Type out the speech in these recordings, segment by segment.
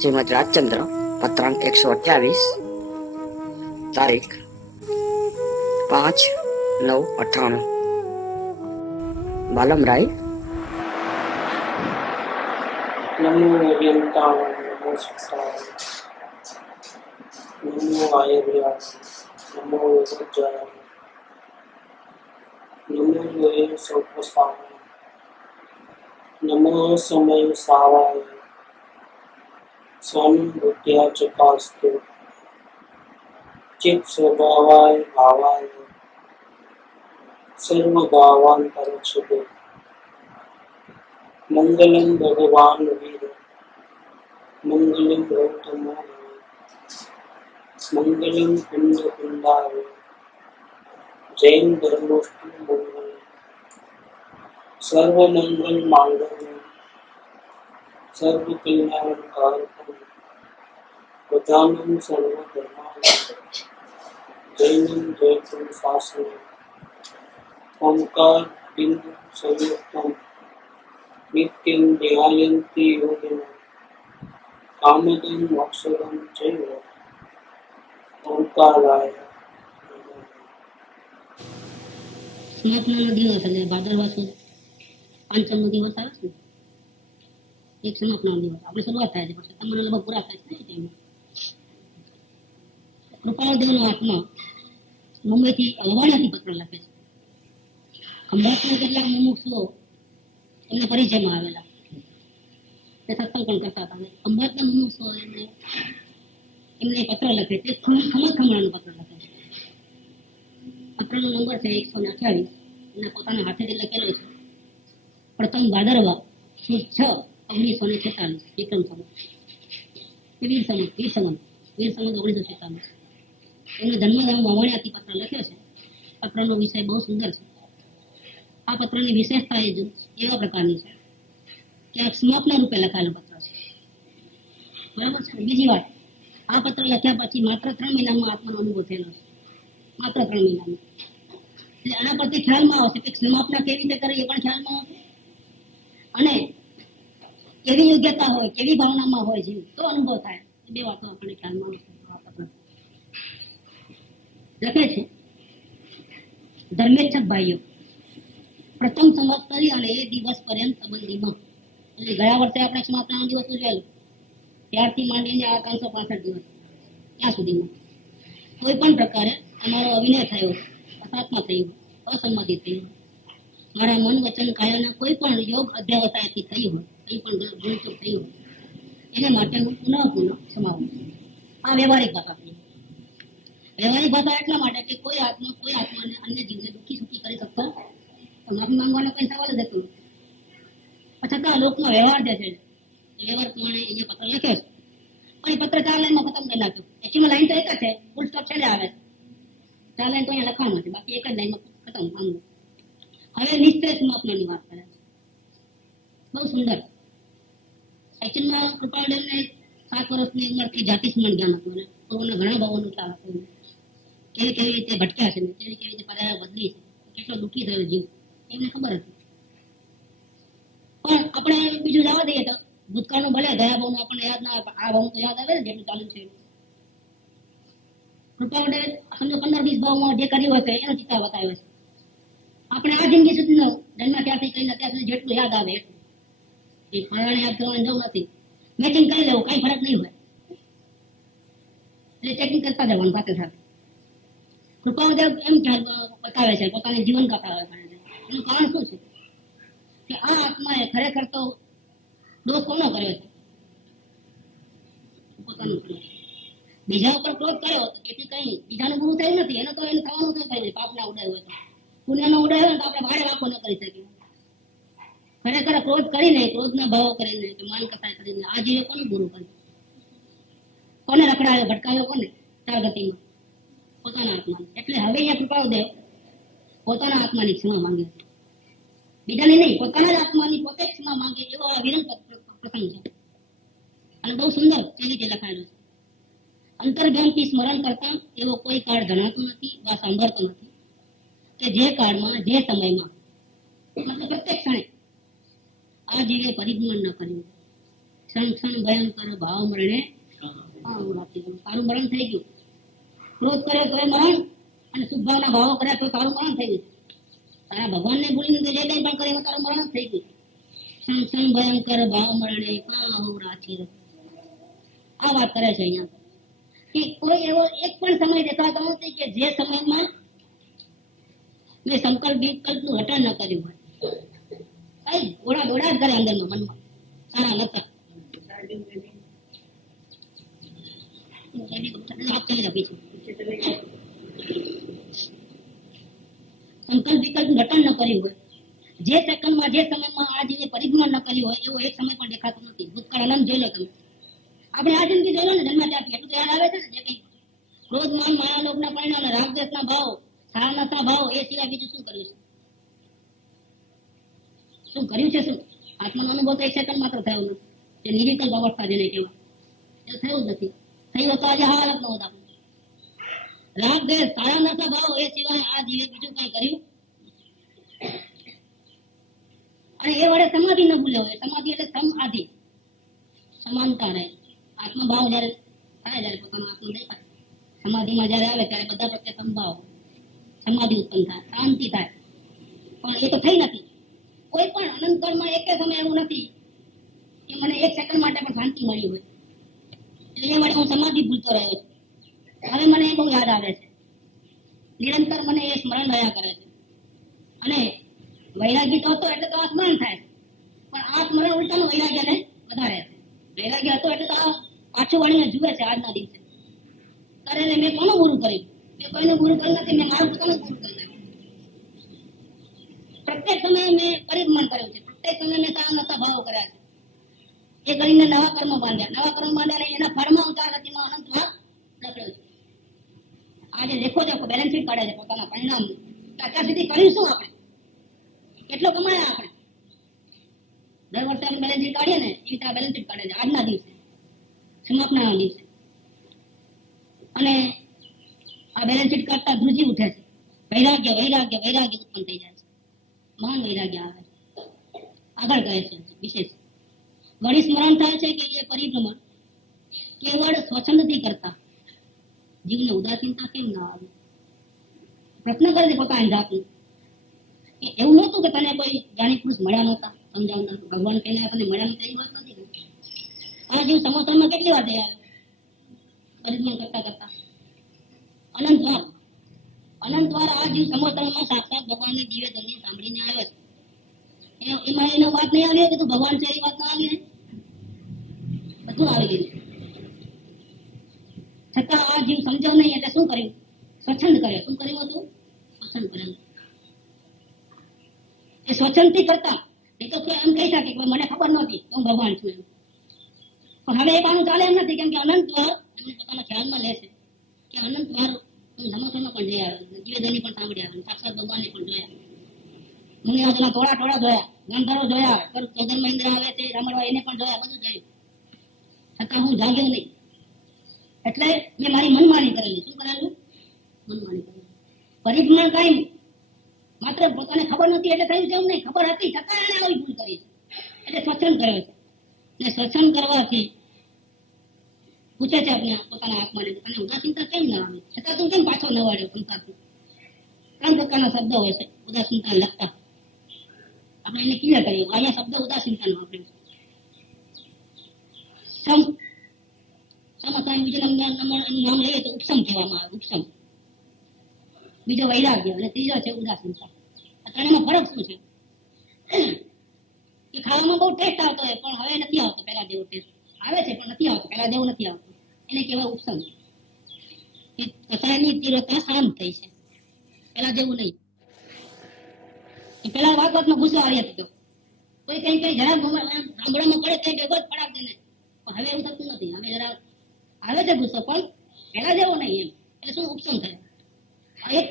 શ્રીમદ રાજચંદ્ર, પત્રાંક 128, તારીખ 5/9/98. બાલમરાય. નમો અયંતાય નમો સુતાય નમો આયર્યાય નમો વજ્રાય નમો યે સૌપસાય નમો સમય સાવાય સ્વમ બુદ્ધ્યા ચકાસ્તુ ચિત્ત સ્વભાવાય ભાવાય સર્વભાવાંતર છુદે મંગલમ ભગવાન વીર મંગલમ ગૌતમો મંગલમ કુંડ કુંડાય જૈન ધર્મોષ્ઠ મંગલ સર્વ મંગલ માંગલ્ય સર્વ કલ્યાણકારકમ પ્રધાનમ સર્વ ધર્માય જૈનમ જયતું શાસન ઓમકાર બિંદુ સંયુક્તમ નિત્યમ ધ્યાયન્તિ યોગિનઃ કામદં મોક્ષદં ચૈવ ઓમકારાય. સમાપનાનો દિવસ એટલે ભાદરવા સુદ પાંચમનો દિવસ આવે છે. એક સમાપનાનો દિવસ આપણે શરૂઆત થાય છે, પછી તમને લગભગ પૂરા થાય છે. ને કૃપાળદેવનો આત્મા મુંબઈથી અલવાણાથી પત્ર લખે છે. ખંભાતના કેટલાક મુમુક્ષુઓ એમને પરિચયમાં આવેલા, તે સત્સંગ પણ કરતા હતા. ખંભાતના મુમુક્ષુઓ એમને પત્ર લખે તે ખમણનો પત્ર લખે છે. પત્રનો નંબર છે 128. એના પોતાના હાથેથી લખેલો છે. પ્રથમ ભાદરવા સુદ 6/1946 વિક્રમ સંવત, વીર સંવત 1946. એમનો જન્મધામ વવાણિયાથી પત્ર લખ્યો છે. પત્રનો વિષય બહુ સુંદર છે. આ પત્રની વિશેષતા એવા પ્રકારની છે કે આ સમાપના રૂપે લખાયેલો પત્ર છે. બરાબર છે. બીજી વાત, આ પત્ર લખ્યા પછી માત્ર 3 મહિનામાં આત્માનો અનુભવ થયેલો છે. માત્ર 3 મહિનામાં. એટલે આના પરથી ખ્યાલમાં આવશે કે સમાપના કેવી રીતે કરે એ પણ ખ્યાલમાં આવશે, અને કેવી યોગ્યતા હોય, કેવી ભાવનામાં હોય જીવ તો અનુભવ થાય. એ બે વાતો આપણને ખ્યાલમાં આવશે. આ પત્ર લખે છે, ધર્મેચ્છક ભાઈઓ, પ્રથમ સંવત્સરી અને એ દિવસ પર્યંત સંબંધીમાં, એટલે ગયા વર્ષે આપણે સમાપનાનો દિવસ ઉજવેલો, ત્યારથી માંડીને આ 365 દિવસ ત્યાં સુધીમાં કોઈ પણ પ્રકારે અમારો અવિનય થયો, અસાત્મા થયું, અસંમતિ થયું, મારા મન વચન કાયાના કોઈ પણ યોગ અધ્યાવસાયથી થયું હોય, કંઈ પણ ભૂલચૂક થયું હોય, એના માટે હું પુનઃ ક્ષમાવું છું. આ વ્યવહારિક ભાષા થઈ. વ્યવહારિક ભાષા એટલા માટે કે કોઈ આત્માને અન્ય જીવને દુઃખી સુખી કરી શકતો, માફી માંગવાનો કઈ સવાલ જ હતો. છતાં લોકનો વ્યવહાર જે છે, વ્યવહાર પ્રમાણે અહીંયા પત્ર લખ્યો છે. પણ એ પત્ર 4 લાઈનમાં ખતમ કરી નાખ્યો. એકચ્યુઅલી લાઈન તો એક જ છે, ફૂલ સ્ટોપ છેલ્લે આવે છે. 4 લાઈન તો અહીંયા લખવાનું છે, બાકી એક જ લાઈનમાં ખતમ. હવે નિશ્ચય સમાપનાની વાત કરે છે. બહુ સુંદર. એકચ્યુઅલમાં કૃપાળદેવને 7 વર્ષની ઉંમરથી જાતિ સ્મરણ જ્ઞાન હતું, અને પૂર્વના ઘણા ભાવોનું ખ્યાલ હતું. કેવી રીતે ભટક્યા છે, કેવી રીતે પર્યાય બદલી છે, કેટલો દુઃખી થયો જીવ એમને ખબર હતી. પણ આપણે બીજું જવા દઈએ તો ભૂતકાળનું ભલે ગયા ભાવનું આપણને યાદ ના આવે, આ ભાવનું તો યાદ આવે ને જેટલું ચાલુ છે. કૃપાળદેવ સમજો 15-20 ભાવમાં જે કર્યું હોય એનો ચિત્તા બતાવ્યો છે. આપણે આ જિંદગી સુધીનો જન્મ ત્યાંથી કહીને ત્યાં સુધી જેટલું યાદ આવે એટલું. એ ફરવાને યાદ કરવાની જરૂર નથી. મેચિંગ કરી લેવું, કઈ ફરક નહીં હોય. એટલે ચેકિંગ કરતા જવાનું સાથે સાથે. કૃપાળદેવ એમ બતાવે છે, પોતાની જીવન કથા આવે. એનું કારણ શું છે કે આ આત્માએ ખરેખર તો દોષ કોનો કર્યો છે? પોતાનો કર્યો. બીજા ઉપર ક્રોધ કર્યો તેથી કઈ બીજાનું ગુરુ થયું નથી. એનો તો એને થવાનું તો કઈ પાપના ઉડાય હોય તો, પુણ્યનો ઉડાય હોય તો આપણે ભાડે વાંકો ન કરી શકીએ. ખરેખર ક્રોધ કરીને, ક્રોધના ભાવો કરીને, માન કથા કરીને આ જીવે કોનું ગુરુ કર્યું? કોને રખડાયો, ભટકાયો કોને? 4 ગતિમાં પોતાના આત્મા. એટલે હવે અહીંયા કૃપાળદેવ પોતાના આત્માની ક્ષમા માંગે છે. બીજાની નહીં, પોતાના જ આત્માની પોતે ક્ષમા માંગે એવો આ વિરલ પ્રસંગ છે. અને બહુ સુંદર એ રીતે લખાયેલું છે. અંતર્ગામથી સ્મરણ કરતા એવો કોઈ કાળ જણાતો નથી વા સાંભળતો નથી કે જે કાળમાં, જે સમયમાં, મતલબ પ્રત્યેક ક્ષણે આ જીવે પરિભ્રમણ ન કર્યું. ક્ષણ ક્ષણ ભયંકર ભાવ મરણે કામ રાખી દઉં. તારું મરણ થઈ ગયું. ક્રોધ કરે તો એ મરણ, અને શુભ ભાવના ભાવો કર્યા તો તારું મરણ થઈ ગયું. તારા ભગવાનને ભૂલીને તો જે કંઈ પણ કરે એમાં તારું મરણ જ થઈ ગયું. ક્ષણ ક્ષણ ભયંકર ભાવ મરણે કામ રાખી દઉં. આ વાત કરે છે અહીંયા કે કોઈ એવો એક પણ સમય દેખાતો નથી કે જે સમયમાં મેં સંકલ્પ વિકલ્પનું હટન ન કર્યું હોય. કઈ ઘોડા દોડા જ કરે અંદરમાં મનમાં સારા નતા. સંકલ્પ વિકલ્પ ઘટન ન કર્યું હોય, જે સેકન્ડમાં જે સમયમાં આ જીવે પરિભ્રમણ ન કર્યું હોય એવો એક સમય પણ દેખાતો નથી. ભૂતકાળ અનંત જોઈ લો તમે. આપણે આ જિંદગી જોઈ લો ને, જન્મ ત્યારથી એટલું તો યાદ આવે છે ને, જે કઈ ક્રોધ માન માયા લોભના પરિણામે રાગદ્વેષના ભાવ સારાના ભાવ એ સિવાય બીજું શું કર્યું છે? શું કર્યું છે? શું આત્માનો અનુભવ તો એક સેકન્ડ માત્ર થયો નથી. જે નિરીકલ્પ અવસ્થા જેને કહેવાય એ થયું જ નથી. થયું તો આજે હાલત ન હોતા. રાગ દ્વેષ સારાના ભાવ એ સિવાય આ જીવે બીજું કઈ કર્યું. અને એ વડે સમાધિ ન ભૂલ્યો હોય. સમાધિ એટલે સમાધિ, સમાનતા રહે. આત્મભાવ જયારે થાય, જયારે પોતાનો આત્મા દેખાય, સમાધિમાં જયારે આવે ત્યારે બધા પ્રત્યે સંભાવ, સમાધિ ઉત્પન્ન થાય, શાંતિ થાય. પણ એ તો થઈ નથી. કોઈ પણ અનંતકાળમાં એક સમય એવું નથી કે મને એક સેકન્ડ માટે પણ શાંતિ મળી હોય. એટલે એ માટે હું સમાધિ ભૂલતો રહ્યો છું. હવે મને એ બહુ યાદ આવે છે. નિરંતર મને એ સ્મરણ રહ્યા કરે છે. અને વૈરાગી તો હતો એટલે તો આ સ્મરણ થાય, પણ આ સ્મરણ ઉલટાનું વૈરાગ્યને વધારે છે. વૈરાગ્ય હતો એટલે તો આ પાછું વળીને જુએ છે આજના દિવસે. કરે મેં કોનું ગુરુ કર્યું? મેં કોઈનું ગુરુ કર્યું નથી. મેં મારું પોતાનું ગુરુ કરી નાખ્યું. પ્રત્યેક સમયે મેં પરિભ્રમણ કર્યું છે. પ્રત્યેક સમયે મેં સારા નતા ભાવો કર્યા છે. એ કરીને નવા કર્મ બાંધ્યા. નવા કર્મ બાંધ્યા એના ફળમાં ઉતાર ગતિમાં અનંતમાં લખ્યો છે. આજે લેખો દેખો બેલેન્સ શીટ કાઢે છે પોતાના પરિણામ. અત્યાર સુધી કર્યું શું આપણે? કેટલો કમાયા આપણે? દર વર્ષે આપણે બેલેન્સ શીટ કાઢીએ ને, એ રીતે આ બેલેન્સ શીટ કાઢે છે આજના દિવસે, સમાપના દિવસે. અને આ બેલેન્સ શીટ કાઢતા ધ્રુજી ઉઠે છે. વૈરાગ્ય વૈરાગ્ય વૈરાગ્ય ઉત્પન્ન થઈ જાય છે. મહાન વૈરાગ્ય આવે છે. આગળ કહે છે વિશેષ વળી સ્મરણ થાય છે કે એ પરિભ્રમણ કેવળ સ્વચ્છંદથી કરતા જીવને ઉદાસીનતા કેમ ના આવે? પ્રશ્ન કરે છે પોતાની જાતને. એવું નહોતું કે તને કોઈ જાણી પુરુષ મળ્યા નહોતા સમજાવનાર, ભગવાન કહીને તને મળ્યા નહોતા, એ વાત નથી. આ જીવ સમોસરમાં કેટલી વાર થયા પરિભ્રમણ કરતા કરતા અનંત વાર આ જીવ સમોસરમાં સાક્ષાત ભગવાનની દિવ્ય ધ્વનિ સાંભળીને આવ્યો છે. એમાં એનો વાત નહીં આવી કે તું ભગવાન છે, એ વાત ના આવી ને, બધું આવી ગયું. છતાં આ જીવ સમજ્યો નહીં એટલે શું કર્યું? સ્વચ્છંદ કર્યો. શું કર્યું હતું? સ્વચ્છંદ કર્યું. એ સ્વચ્છંદથી કરતા એ તો એમ કહી શકે કે મને ખબર નહોતી હું ભગવાન છું એમ. પણ હવે એ બાનું ચાલે એમ નથી, કેમ કે અનંત વાર એમને પોતાના ખ્યાલમાં લે છે કે અનંત વાર હું સમોસરમાં પણ જઈ આવ્યો, જીવધની પણ સાંભળી આવ્યો, સાક્ષાત ભગવાનને પણ જોયા, મુનિરાજના ટોળા જોયા, ગંધર્વો જોયા, ચોધર મહેન્દ્ર આવે તે રમણવા એને પણ જોયા, બધું જોયું. છતાં હું જાગ્યો નહીં. એટલે મેં મારી મનમાની કરેલી. શું કરેલું? મનમાની કરેલી. પરિભ્રમણ કાયમ માત્ર પોતાને ખબર નથી એટલે થયું તેમ નહીં. ખબર હતી છતાં એને આવી ભૂલ કરી એટલે સ્વચ્છંદ કર્યો છે. અને સ્વચ્છંદ કરવાથી પૂછે છે આપણે પોતાના આત્માને, તને ઉદાસીનતા કેમ ન આવે? છતાં તું કેમ પાછો ન વાળ્યો સંસારથી? 3 પ્રકારના શબ્દો હોય છે ઉદાસીનતા લગતા. આપણે એને ક્લિયર કરીએ. અહીંયા શબ્દ ઉદાસીનતાનો વાપર્યો છે. બીજું નામ લઈએ તો ઉપસમ કહેવામાં આવે. ઉપસમ. બીજો વૈરાગ્ય અને ત્રીજો છે ઉદાસીનતા. આ ત્રણેયમાં ફરક શું છે? કે ખાવામાં બહુ ટેસ્ટ આવતો હોય પણ હવે નથી આવતો પહેલા જેવો ટેસ્ટ. આવે છે પણ નથી આવતો પહેલા જેવો નથી આવતો. એને કહેવાય ઉપસમ. કે કસાયની તીવ્રતા શાંત થઈ છે, પહેલા જેવું નહીં. પેલા વાતમાં ગુસ્સો આવી હતો. કોઈ કઈ જરા સાંભળવામાં પડે કઈ ભેગો જ ફડાક દે ને. પણ હવે એવું થતું નથી. હવે જરા આવે છે ગુસ્સો પણ પહેલા જેવો નહીં એમ. એટલે શું? ઉપસમ થાય.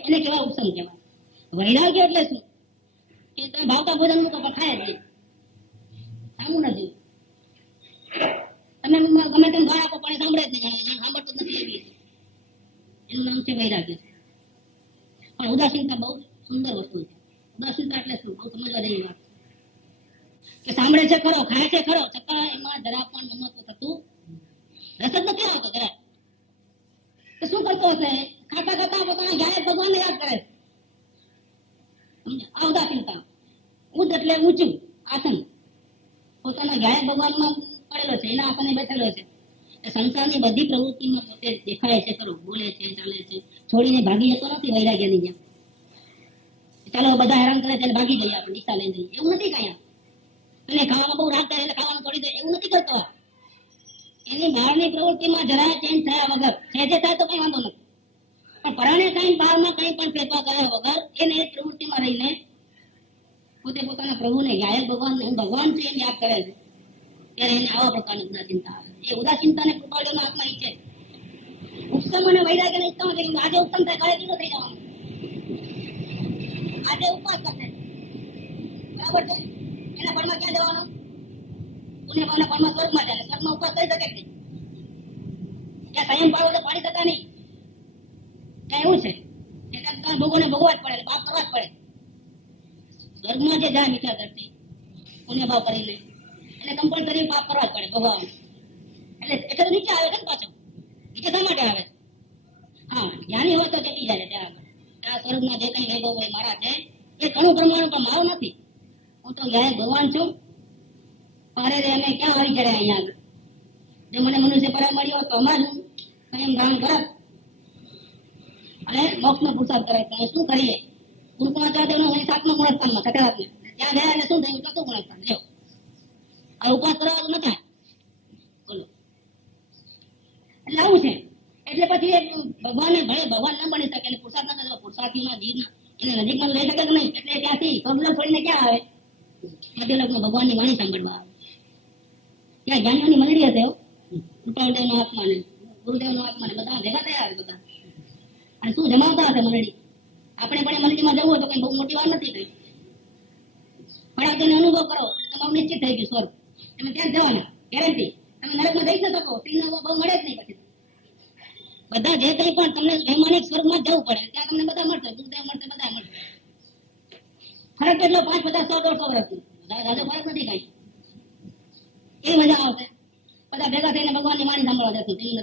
એને કહેવાય ઉપસમ કહેવાય. વૈરાગ્ય એટલે શું? કે તમે ભાવતા ભોજન નું તો ખાય જ નહીં, સામું નથી. તમે ગમે તેમ ગાળ આપો પણ સાંભળે જ નહીં, સાંભળતું જ નથી. એવી એનું નામ છે વૈરાગ્ય. પણ ઉદાસીનતા બહુ સુંદર વસ્તુ છે. ઉદાસીનતા એટલે શું? બહુ સમજવા જેવી વાત કે સાંભળે છે ખરો, ખાય છે ખરો, છતાં એમાં જરા પણ મમત્વ થતું રસ જ નથી આવતો જરા. તો શું કરતો હશે? ખાતા ખાતા પોતાના ગાયક ભગવાનને યાદ કરે છે. આ ઉદાસીનતા. ઉદ એટલે ઊંચું આસન, પોતાના ગાયક ભગવાનમાં પડેલો છે, એના આસને બેઠેલો છે. સંસારની બધી પ્રવૃત્તિમાં પોતે દેખાય છે ખરો, બોલે છે, ચાલે છે, છોડીને ભાગી જતો નથી વૈરાગ્યની જેમ. ચાલો બધા હેરાન કરે છે ભાગી જઈએ આપણે દિશા લઈને જઈએ, એવું નથી કઈ. અને ખાવામાં બહુ રાગ થાય એટલે ખાવાનું છોડી દે, એવું નથી કરતો. એની બહારની પ્રવૃત્તિમાં જરા ચેન્જ થયા વગર, સહેજે થાય તો કઈ વાંધો નથી, પણ પરાણે કઈ બહારમાં કઈ પણ ફેરફાર કર્યા વગર એને એ પ્રવૃત્તિમાં રહીને પોતે પોતાના પ્રભુને, ગાયક ભગવાનને, હું ભગવાન છું એમ યાદ કરે છે, ત્યારે એને આવા પ્રકારની ઉદાસીનતા આવે. એ ઉદાસીનતાને કૃપાળુનો આત્મા ઈ છે. ઉપસમ અને વૈરાગ્યને ઈચ્છા છે કે આજે ઉત્તમ થાય, કાલે દીધો થઈ જવાનું. આજે ઉપવાસ કરશે, બરાબર છે, એના ફળમાં ક્યાં જવાનું? પુણ્ય ભાવના ફળમાં સ્વર્ગમાં જાય. સ્વર્ગમાં ઉપવાસ કરી શકે છે? ત્યાં સંયમ પાડો તો પાડી શકતા નહીં. ત્યાં એવું છે કે ભોગોને ભોગવા જ પડે, પાપ કરવા જ પડે. સ્વર્ગમાં જે જાય વિચાર કરતી પુણ્ય ભાવ કરીને, એને કમ્પલસરી પાપ કરવા જ પડે ભોગવવાનું. એટલે તો નીચે આવે છે ને પાછો. નીચે શા માટે આવે? હા, જ્ઞાની હોય તો ચટી જાય ત્યાં સ્વર્ગમાં જે કઈ વૈભવ હોય મારા છે એ ઘણું પ્રમાણ પણ મારું નથી. હું તો ગાયક ભગવાન છું. અરે રે, અમે ક્યાં આવી ચડ્યા અહીંયા આગળ? જો મને મનુષ્ય પરા મળ્યો તો અમાર હું સંયમ ધારણ કરત અને મોક્ષનો પુરુષાર્થ કરે. તો શું કરીએ? ગુરુકુળાચાર્યનો 7મા ગુણસ્થાનમાં સકારાત્મક ત્યાં ગયા એટલે શું થયું? 4થું ગુણસ્થાન. જો આ ઉપવાસ કરવા તો ન થાય. બોલો, એટલે આવું છે. એટલે પછી ભગવાનને ભલે ભગવાન ન બની શકે, એટલે પુરુષાર્થ ન કરે, પુરુષાર્થીમાં જીવના એને નજીકમાં રહી શકે કે નહીં. એટલે ત્યાંથી સ્વર્ગલોક છોડીને ક્યાં આવે? મધ્યલોકમાં ભગવાનની વાણી સાંભળવા આવે. ત્યાં જ્ઞાનીઓની મંડળી હશે, કૃપાળદેવનો આત્મા ને ગુરુદેવનો આત્મા ને બધા ભેગા થયા આવે બધા. અને શું જમાવતા હશે મંડળી? આપણે પણ એ મંડળીમાં જવું હોય તો કઈ બહુ મોટી વાત નથી કઈ. પણ તેને અનુભવ કરો, તમારું નિશ્ચિત થઈ ગયું સ્વર્ગ. તમે ત્યાં જવાના ગેરંટી. તમે નરકમાં જઈ ન શકો, સિંહનો બહુ મળે જ નહીં. પછી બધા જે કઈ પણ તમને વૈમાનિક સ્વર્ગમાં જવું પડે, ત્યાં તમને બધા મળશે, ગુરુદેવ મળશે, બધા મળશે. ફરક કેટલો? 5, 50, 100, 150 વર્ષથી. દાદા ફરક નથી કઈ. એ મજા આવશે. બધા ભેગા થઈને ભગવાનની વાણી સાંભળવા જશે સિંહ.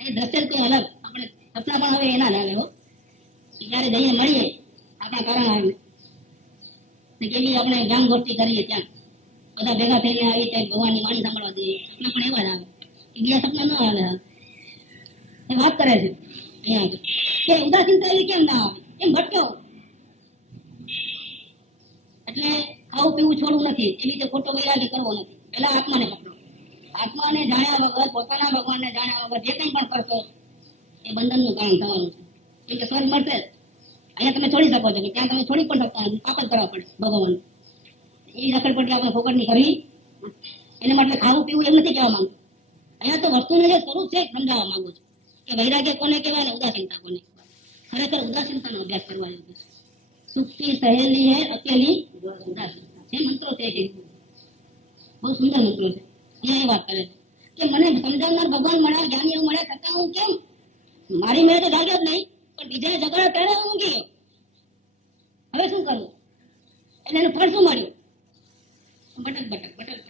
એ દ્રશ્ય કોઈ અલગ. આપણે સપના પણ હવે એના જ આવે હો. જયારે જઈએ મળીએ આપણા કારણ આવે કેવી આપણે ગામ ગોષ્ઠી કરીએ, ત્યાં બધા ભેગા થઈને આવી ત્યાં ભગવાનની વાણી સાંભળવા દઈએ. સપના પણ એવા જ આવે, બીજા સપના ન આવે. એ વાત કરે છે અહીંયા કે ઉદાસીનતા એવી કેમ ના આવે, એમ ભટક્યો. એટલે ખાવું પીવું છોડવું નથી, એ રીતે ખોટો વૈરાગ્ય કરવો નથી. પેલા આત્માને પકડો. આત્માને જાણ્યા વગર, પોતાના ભગવાનને જાણ્યા વગર જે કંઈ પણ કરશો એ બંધનનું કારણ થવાનું છે. કેમ કે સ્વર્ગ મળશે અહીંયા તમે છોડી શકો છો, ત્યાં તમે છોડી પણ શકતા નથી, પાપ જ કરવા પડે ભગવાન. એ રખડપટ્ટી આપણે ફોકટની કરવી. એને માટે ખાવું પીવું એમ નથી કહેવા માંગુ. અહીંયા તો વસ્તુનું જે સ્વરૂપ છે સમજાવવા માંગુ છું કે વૈરાગ્ય કોને કહેવાય ને ઉદાસીનતા કોને કહેવાય. ખરેખર ઉદાસીનતાનો અભ્યાસ કરવા જેવો છે. સુખી સહેલી હે અકેલી ઉદાસીનતા. જે મંત્રો છે બહુ સુંદર મંત્રો છે. અહીંયા એ વાત કરે છે કે મને સમજાવનાર ભગવાન મળ્યા, જ્ઞાની એવું મળ્યા, છતાં હું કેમ મારી મેં તો જાગ્યો જ નહીં, પણ બીજા જગાડે ત્યારે હું મૂકી ગયો. હવે શું કરવું? એટલે એનું ફળ શું મળ્યું? ભટક ભટક ભટક.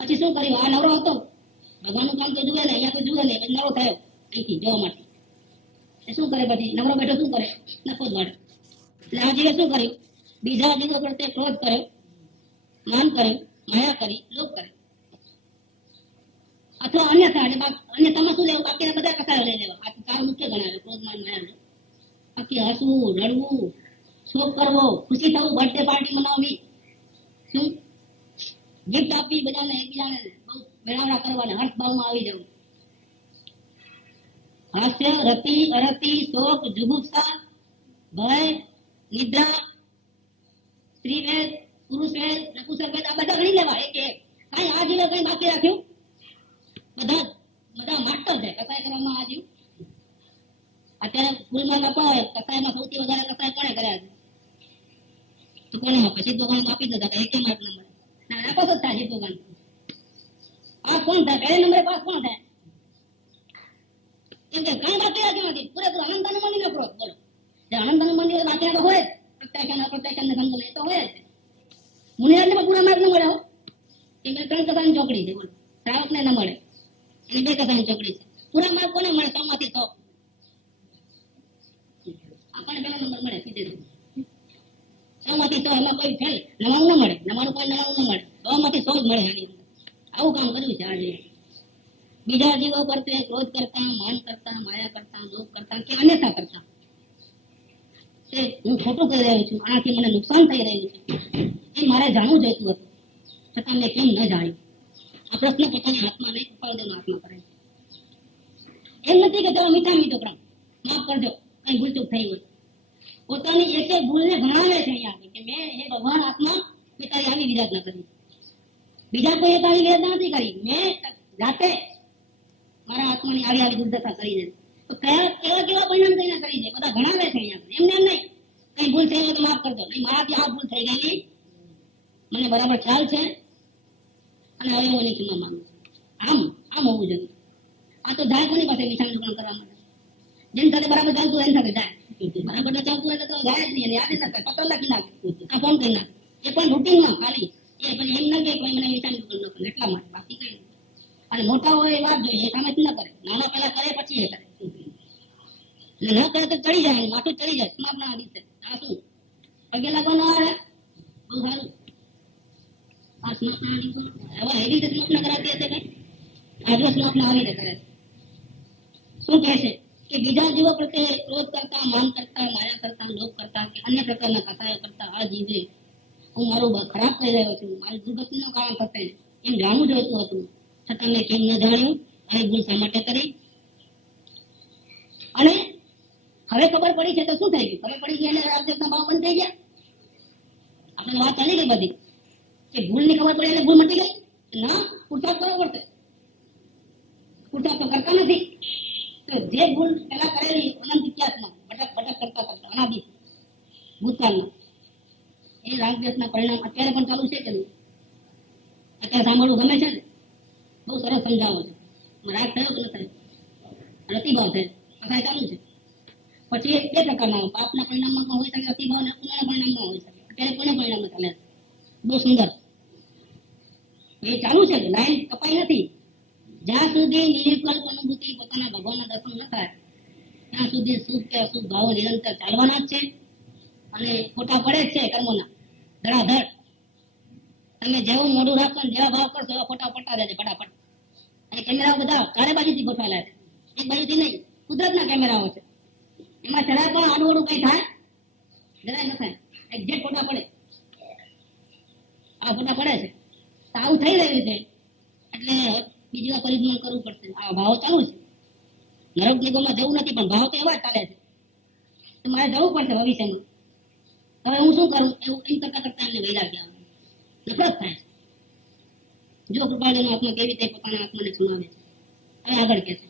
પછી શું કર્યું? આ નવરો હતો, ભગવાનનું કામ તો જુએ ને, અહીંયા તો જુએ ને, નવરો થયો અહીંથી જોવા માટે. એ શું કરે? પછી નવરો બેઠો શું કરે? નફો જ મળે. એટલે આ જીવે શું કર્યું? બીજા જીવો પ્રત્યે ક્રોધ કર્યો, માન કર્યો, માયા કરી, લોભ કરે. અથવા અન્યથામાં શું લેવું? બાકીના બધા કસાયો લઈ લેવા. આ કાર મુખ્ય ગણાવે ક્રોધ, માન, માયા. બાકી હસવું, રડવું, શોક કરવો, ખુશી થવું, બર્થડે પાર્ટી મનાવવી, શું ગિફ્ટ આપવી, બધાને એકબીજાને બહુ મેળાવડા કરવાના, હર્ષભાવમાં આવી જવું. હાસ્ય, રતિ, અરતિ, શોક, જુગુપ્સા, ભય, નિદ્રા, સ્ત્રીભેદ, પુરુષભેદ, નપુંસકભેદ, આ બધા ગણી લેવા એક એક. કઈ આ જીવે કઈ બાકી રાખ્યું? બધા માસ્ટર છે કસાય કરવામાં. આ જીવ અત્યારે સ્કૂલમાં લખો હોય કસાયમાં સૌથી વધારે કસાય કોણે કર્યા છે? તો કોને આપે? સિદ્ધો ગામ આપી દીધા, એક માર્ક નંબર ના નાપાસ જ થાય. સિદ્ધો ગામ પાસ કોણ થાય? પહેલા નંબરે પાસ કોણ થાય? કેમ કે કઈ બાકી રાખ્યું નથી. પૂરેપૂરો અનંતાનું મંદિર નો ક્રોધ. બોલો, જે અનંતાનું મંદિર બાકી તો હોય, પ્રત્યાખ્યાન અપ્રત્યાખ્યાન ને સમજ એ તો હોય જ. મુનિરાજને પૂરા માર્ક ન મળે હો. કે મેં 3 કથાની ચોકડી છે બોલો, શ્રાવકને ન મળે, એને 2 કથાની ચોકડી છે. પૂરા માર્ક કોને મળે? 100 માંથી 100. આપણને પહેલો નંબર મળે સીધે 100 માંથી 100, એમાં કોઈ ફેલ 99 ન મળે, 99 કોઈ 99 ન મળે, 100 માંથી 100 જ મળે. આની આવું કામ કર્યું છે આજે. બીજા જીવો પ્રત્યે ક્રોધ કરતા, માન કરતા, માયા કરતા, લોભ કરતા કે અન્યથા કરતા તે હું ખોટું કરી રહ્યો છું, આનાથી મને નુકસાન થઈ રહ્યું છે, એ મારે જાણવું જોઈતું હતું, છતાં મેં કેમ ન જાણ્યું? આ પ્રશ્ન પોતાની આત્માને ઉપાડવાનો આત્મા કરે. એમ નથી કે ચલો મીઠા મીઠો પ્રાણ માફ કરજો, કઈ ભૂલચૂક થઈ હોય. પોતાની એક એક ભૂલને ભણાવે છે અહીંયા કે મેં એ ભગવાન આત્મા મેં તારી આવી વિરાધના કરી, બીજા કોઈ તારી વિરાધના નથી કરી, મેં જાતે મારા આત્માની આવી આવી દુર્દશા કરી છે. તો કેવા કેવા પરિણામ કઈને કરી છે બધા ભણાવે છે અહીંયા. એમને એમ નહીં કઈ ભૂલ થઈ હોય તો માફ કરજો, નહીં મારાથી આ ભૂલ થઈ ગઈ, મને બરાબર ખ્યાલ છે અને હવે હું એની ક્ષમા માંગુ છું. આમ હોવું જોઈએ. આ તો જાય કોની પાસે મીઠાનું દુકાન કરવા માટે? જેની સાથે બરાબર ચાલતું હોય એની સાથે જાય, બરાબર ન ચાલતું હોય તો જાય જ નહીં. અને યાદ ના કરે, પત્ર લખી નાખે, આ ફોન કરી નાખે, એ પણ રૂટીનમાં ખાલી. એ પછી એમ ન કે કોઈ મને મીઠાનું દુકાન ન કરે એટલા માટે, બાકી કઈ નહીં. અને મોટા હોય એ વાત જોઈએ, એ સામે જ ન કરે. નાના પહેલા કરે પછી એ કરે, ન કરે તો ચડી જાય, માથું ચડી જાય સમાજના દિવસે. આ શું પગે લાગવાનો આવે? બહુ સારું. આ સ્માર્ટના દિવસો હવે એવી રીતે સ્માર્ટના કરાતી હશે કઈ આજનો સ્માર્ટના આવી રીતે કરે. શું કહે છે કે બીજા જીવો પ્રત્યે ક્રોધ કરતા, માન કરતા, માયા કરતા, લોભ કરતા કે અન્ય પ્રકારના કથાઓ કરતા આ જીવે હું મારું ખરાબ કરી રહ્યો છું, મારી દુર્ગતિનું કારણ થશે એમ જાણવું જોઈતું હતું, છતાં મેં કેમ ન જાણ્યું? આવી ભૂલ શા માટે કરી? અને હવે ખબર પડી છે તો શું થઈ ગયું? ખબર પડી ગઈ એટલે રાગદ્વેષના ભાવ બંધ થઈ ગયા. આપણે વાત ચાલી ગઈ બધી કે ભૂલની ખબર પડી એટલે ભૂલ મટી ગઈ? ના, પુરુષાર્થ કરવો પડશે. પુરુષાર્થ તો કરતા નથી. તો જે ભૂલ પહેલા કરેલી અનંત ઇતિહાસમાં ભટક કરતા અનાદિ ભૂતકાળમાં, એ રાગદ્વેષના પરિણામ અત્યારે પણ ચાલુ છે કે નહીં? અત્યારે સાંભળવું ગમે છે ને? બહુ સરસ સમજાવો છે. રાગ થયો કે ન થયો? રતિભાવ થયો, કથા ચાલુ છે. પછી એ 2 પ્રકારના પાપના પરિણામમાં હોઈ શકે, અતિભાવ અને પુણ્યના પરિણામમાં હોઈ શકે. અત્યારે પુણ્ય પરિણામમાં ચાલે છે. બહુ સુંદર એ ચાલુ છે. લાઈન કપાઈ નથી. જ્યાં સુધી નિર્વિકલ્પ અનુભૂતિ પોતાના ભગવાનના દર્શન ન થાય ત્યાં સુધી શુભ કે અશુભ ભાવો નિરંતર ચાલવાના જ છે અને ખોટા પડે જ છે કર્મોના ધડાધડ. તમે જેવું મોઢું રાખશો ને જેવા ભાવ કરશો એવા ખોટા પડતા રહેશે ફટાફટ. અને કેમેરાઓ બધા ચારે બાજુથી ગોઠવાયેલા છે, એક બાજુથી નહીં. કુદરતના કેમેરાઓ છે, એમાં જરાય પણ આડું કઈ થાય જરાય ન થાય, એક્ઝેક્ટ ફોટા પડે. આ ફોટા પડે છે તો આવું થઈ રહ્યું છે એટલે બીજી વાર પરિભ્રમણ કરવું પડશે. આ ભાવ ચાલુ છે. નરક નિગમમાં જવું નથી પણ ભાવ તો એવા જ ચાલે છે. તો મારે જવું પડશે ભવિષ્યમાં. હવે હું શું કરું? એવું એમ કરતા કરતા એમને વૈરાગ્ય આવે, નફરત થાય છે. જો કૃપાળુનો આત્મા કેવી રીતે પોતાના આત્માને સુનાવે છે. હવે આગળ કે છે,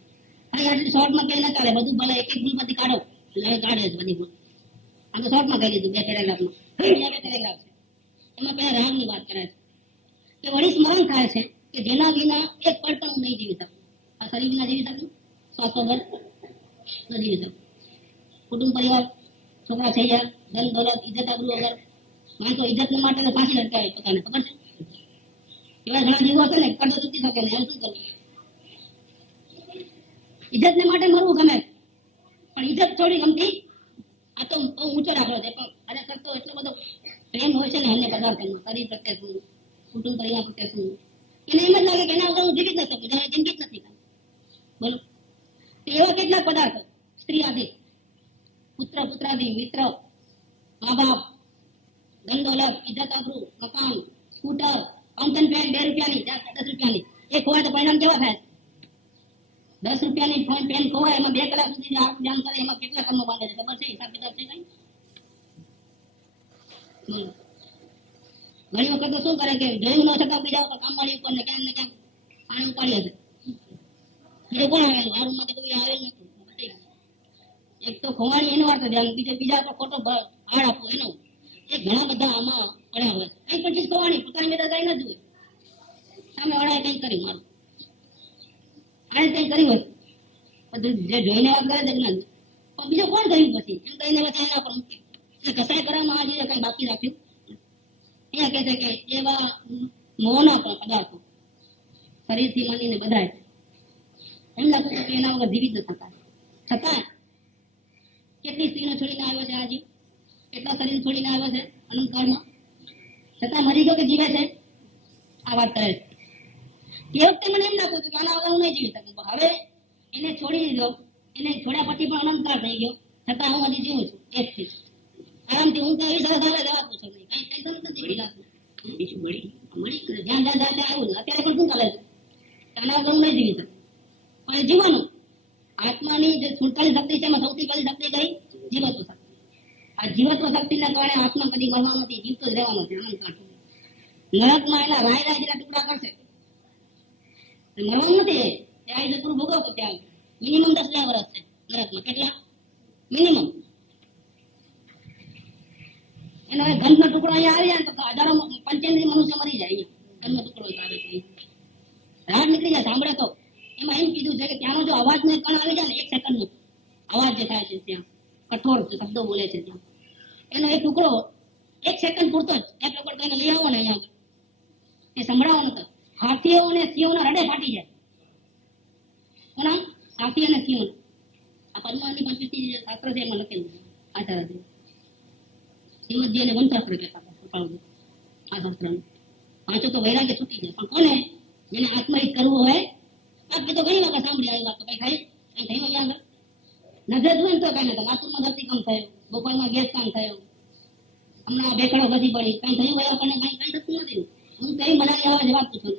હવે આટલી શોર્ટમાં કઈ ના ચાલે, બધું ભલે એક એક ભૂલ બધી કાઢો એટલે કાઢે છે બધી ભૂલ. આ તો શોર્ટમાં કહી દીધું 2 પેરેગ્રાફમાં. બીજા 2 પેરેગ્રાફ છે એમાં પહેલા રાગની વાત કરે છે કે વળી સ્મરણ થાય છે કે જેના વિના એક પળ પણ હું નહીં જીવી શકું. આ શરીર વિના જીવી શકું, શ્વાસ વગર ન જીવી શકું. કુટુંબ પરિવાર, છોકરા છૈયા, ધન દોલત, ઇજ્જત આબરૂ વગર માણસો ઇજ્જત માટે તો ફાંસી લટકાવે પોતાને, ખબર છે? એવા ઘણા જીવો હશે ને પડદો તૂટી શકે ને, એમ શું કરવું? ઇજ્જતને માટે મરવું ગમે પણ ઇજ્જત થોડી ગમતી. આ તો બહુ ઊંચો દાખલો છે પણ ખરેખર તો એટલો બધો પ્રેમ હોય છે ને અન્ય પદાર્થોમાં, શરીર પ્રત્યે શું, કુટુંબ પરિવાર પ્રત્યે શું, એને એમ જ લાગે કે એના વગર હું જીવી જ ન શકું, જ્યારે જિંદગી જ નથી. બોલો, એવા કેટલાક પદાર્થો, સ્ત્રી આદિ, પુત્ર પુત્રાદિ, મિત્ર, મા બાપ, ધન દોલત, ઇજ્જત આબરૂ, મકાન, સ્કૂટર, ફાઉન્ટેન પેન 2 રૂપિયાની, 10 રૂપિયાની, એ ખોવાય તો પરિણામ કેવા થાય? 10 રૂપિયાની પેન ખોવાય, એમાં 2 કલાક સુધી ધ્યાન કરે, એમાં કેટલા કર્મો બાંધે છે ખબર છે? હિસાબ કિતાબ છે કઈ? ઘણી વખત તો શું કરે કે જોયું ન છતાં બીજા ઉપર કામવાળી ઉપર ને ક્યાંક ને ક્યાંક પાણી ઉપાડી હશે. બીજું કોણ આવેલું? આ રૂમમાં તો કોઈ આવેલ નથી. એક તો ખોવાણી એનો અર્થ ધ્યાન, બીજા પર ખોટો હાડ આપવો એનો. એ ઘણા બધા આમાં પડ્યા હોય. કઈ પણ ચીજ ખોવાણી, પોતાની મેળા કઈ ન જુએ. સામે વાળાએ કઈ કર્યું મારું, આને કઈ કર્યું હશે, બધું જે જોઈને વાત કરે છે પણ બીજો કોણ કર્યું પછી એમ કહીને પછી એના પર મૂકી. એટલે કસાય કરવામાં આજે કઈ બાકી રાખ્યું. અહીંયા કહે છે કે એવા મોહના પદાર્થો શરીરથી માંડીને બધા એમ લાગતું કે એના વગર જીવિત ન થતા, છતાં કેટલી સ્ત્રીને છોડીને આવ્યો છે આ જીવ, કેટલા શરીર છોડીને આવ્યો છે અનંતકાળમાં, છતાં મરી ગયો કે જીવે છે, આ વાત કરે છે. એ વખતે મને એમ લાગતું હતું કે આના વગર હું નહીં જીવી શકું. હવે એને છોડી દીધો, એને છોડ્યા પછી પણ અનંતકાળ થઈ ગયો, છતાં હું હજી જીવું છું એકથી આરામથી. હું તો એવી સરસ આવે જવાતું છું નહીં, કઈ ટેન્શન નથી પીલાતું. બીજું મળી જ્યાં જ્યાં જ્યાં આવ્યું અત્યારે પણ શું ચાલે છે, આના વગર હું નહીં જીવી શકું. પણ જીવવાનું આત્માની જે 47 શક્તિ છે એમાં સૌથી પહેલી શક્તિ કઈ? જીવત્વ શક્તિ. આ જીવત્વ શક્તિના કારણે આત્મા કદી મરવાનો નથી, જીવતો જ રહેવાનો છે અનંતકાળ સુધી. નરકમાં એના રાય જેટલા ટુકડા કરશે, મરવાનું નથી. એ આ રીતે પૂરું ભોગવતો ત્યાં મિનિમમ 10,000 વર્ષ છે નરકમાં. કેટલા? મિનિમમ. એનો એક ગંધનો ટુકડો અહીંયા આવી જાય તો હજારો 85 મનુષ્ય મરી જાય. અહીંયા ગંધનો ટુકડો આવે છે, રાડ નીકળી જાય સાંભળે તો. એમાં એમ કીધું છે કે ત્યાંનો જો અવાજ ને કણ આવી જાય ને, 1 સેકન્ડનો અવાજ જે થાય છે ત્યાં, કઠોર શબ્દો બોલે છે ત્યાં, એનો એક ટુકડો 1 સેકન્ડ પૂરતો જ એક લોકો એને લઈ આવો ને અહીંયા એ સંભળાવવાનો તો હાથીઓ અને સિંહોના રડે ફાટી જાય. કોના? હાથી અને સિંહો. આ પદ્માની પંચવટી શાસ્ત્ર છે એમાં લખેલું છે આચાર્ય શ્રીમદજી અને વનશાસ્ત્ર કહેતા હતા. આ શાસ્ત્રનું વાંચો તો વૈરાગ્ય છૂટી જાય. પણ કોને? જેને આત્મહિત કરવું હોય. આપણે તો ઘણી વખત સાંભળી આવી વાત, તો કઈ થાય? કઈ થયું અહીંયા આગળ? નજર જુએ ને તો કઈ નતા. લાતુરમાં ધરતીકંપ થયો, ભોપાલમાં ગેસ કામ થયો, હમણાં બેકડો વધી પડી, કઈ થયું હોય આપણને? કઈ થતું નથી. હું કઈ બનાવી આવા જવાબ પૂછું,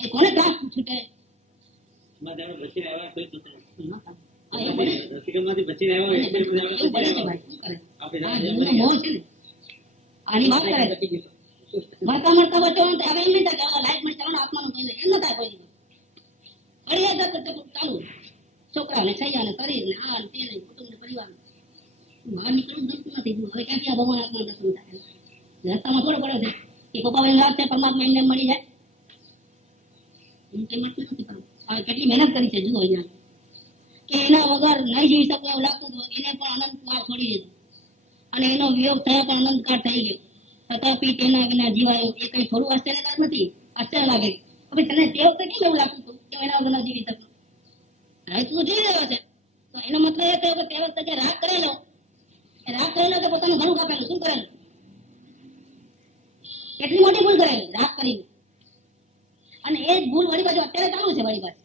એ કોને ત્રાસ છૂટે? મળતા મળતા બચો હવે એમ નહીં થાય લાઈફ મળી ચાલો આત્માનું કહી એમ ન થાય. કોઈ ચાલુ છોકરાને સૈયાને શરીરને આ તેને કુટુંબને પરિવાર બહાર નીકળવું ગમતું નથી. હવે ક્યાંથી આ ભગવાન આત્મા દર્શન થાય? રસ્તામાં થોડો પડે છે કે પપ્પા એમ લાગશે પરમાત્મા એમને મળી જાય, એમ કઈ મળતું નથી. કેટલી મહેનત કરી છે જુઓ અહીંયા, કે એના વગર નહીં જીવી શકે એવું લાગતું હતું. એને પણ અનંતકાળ છોડી દીધું અને એનો વિયોગ થયો પણ અનંતકાળ થઈ ગયો, તથાપી તેના વિના જીવાયો. એ કઈ થોડું આશ્ચર્યકાર નથી. આશ્ચર્ય લાગે હવે તને તે વખતે કેમ એવું લાગતું હતું કે એના વગર ન જીવી શકું? રાહ તું જોઈ રહ્યો છે તો એનો મતલબ એ થયો કે તે વખતે જે રાગ કરેલો, એ રાગ કરેલો તો પોતાને ઘણું કાપેલું. શું કરેલું? કેટલી મોટી ભૂલ કરેલી રાગ કરીને. અને એ જ ભૂલ વળી બાજુ અત્યારે ચાલુ છે. વળી બાજુ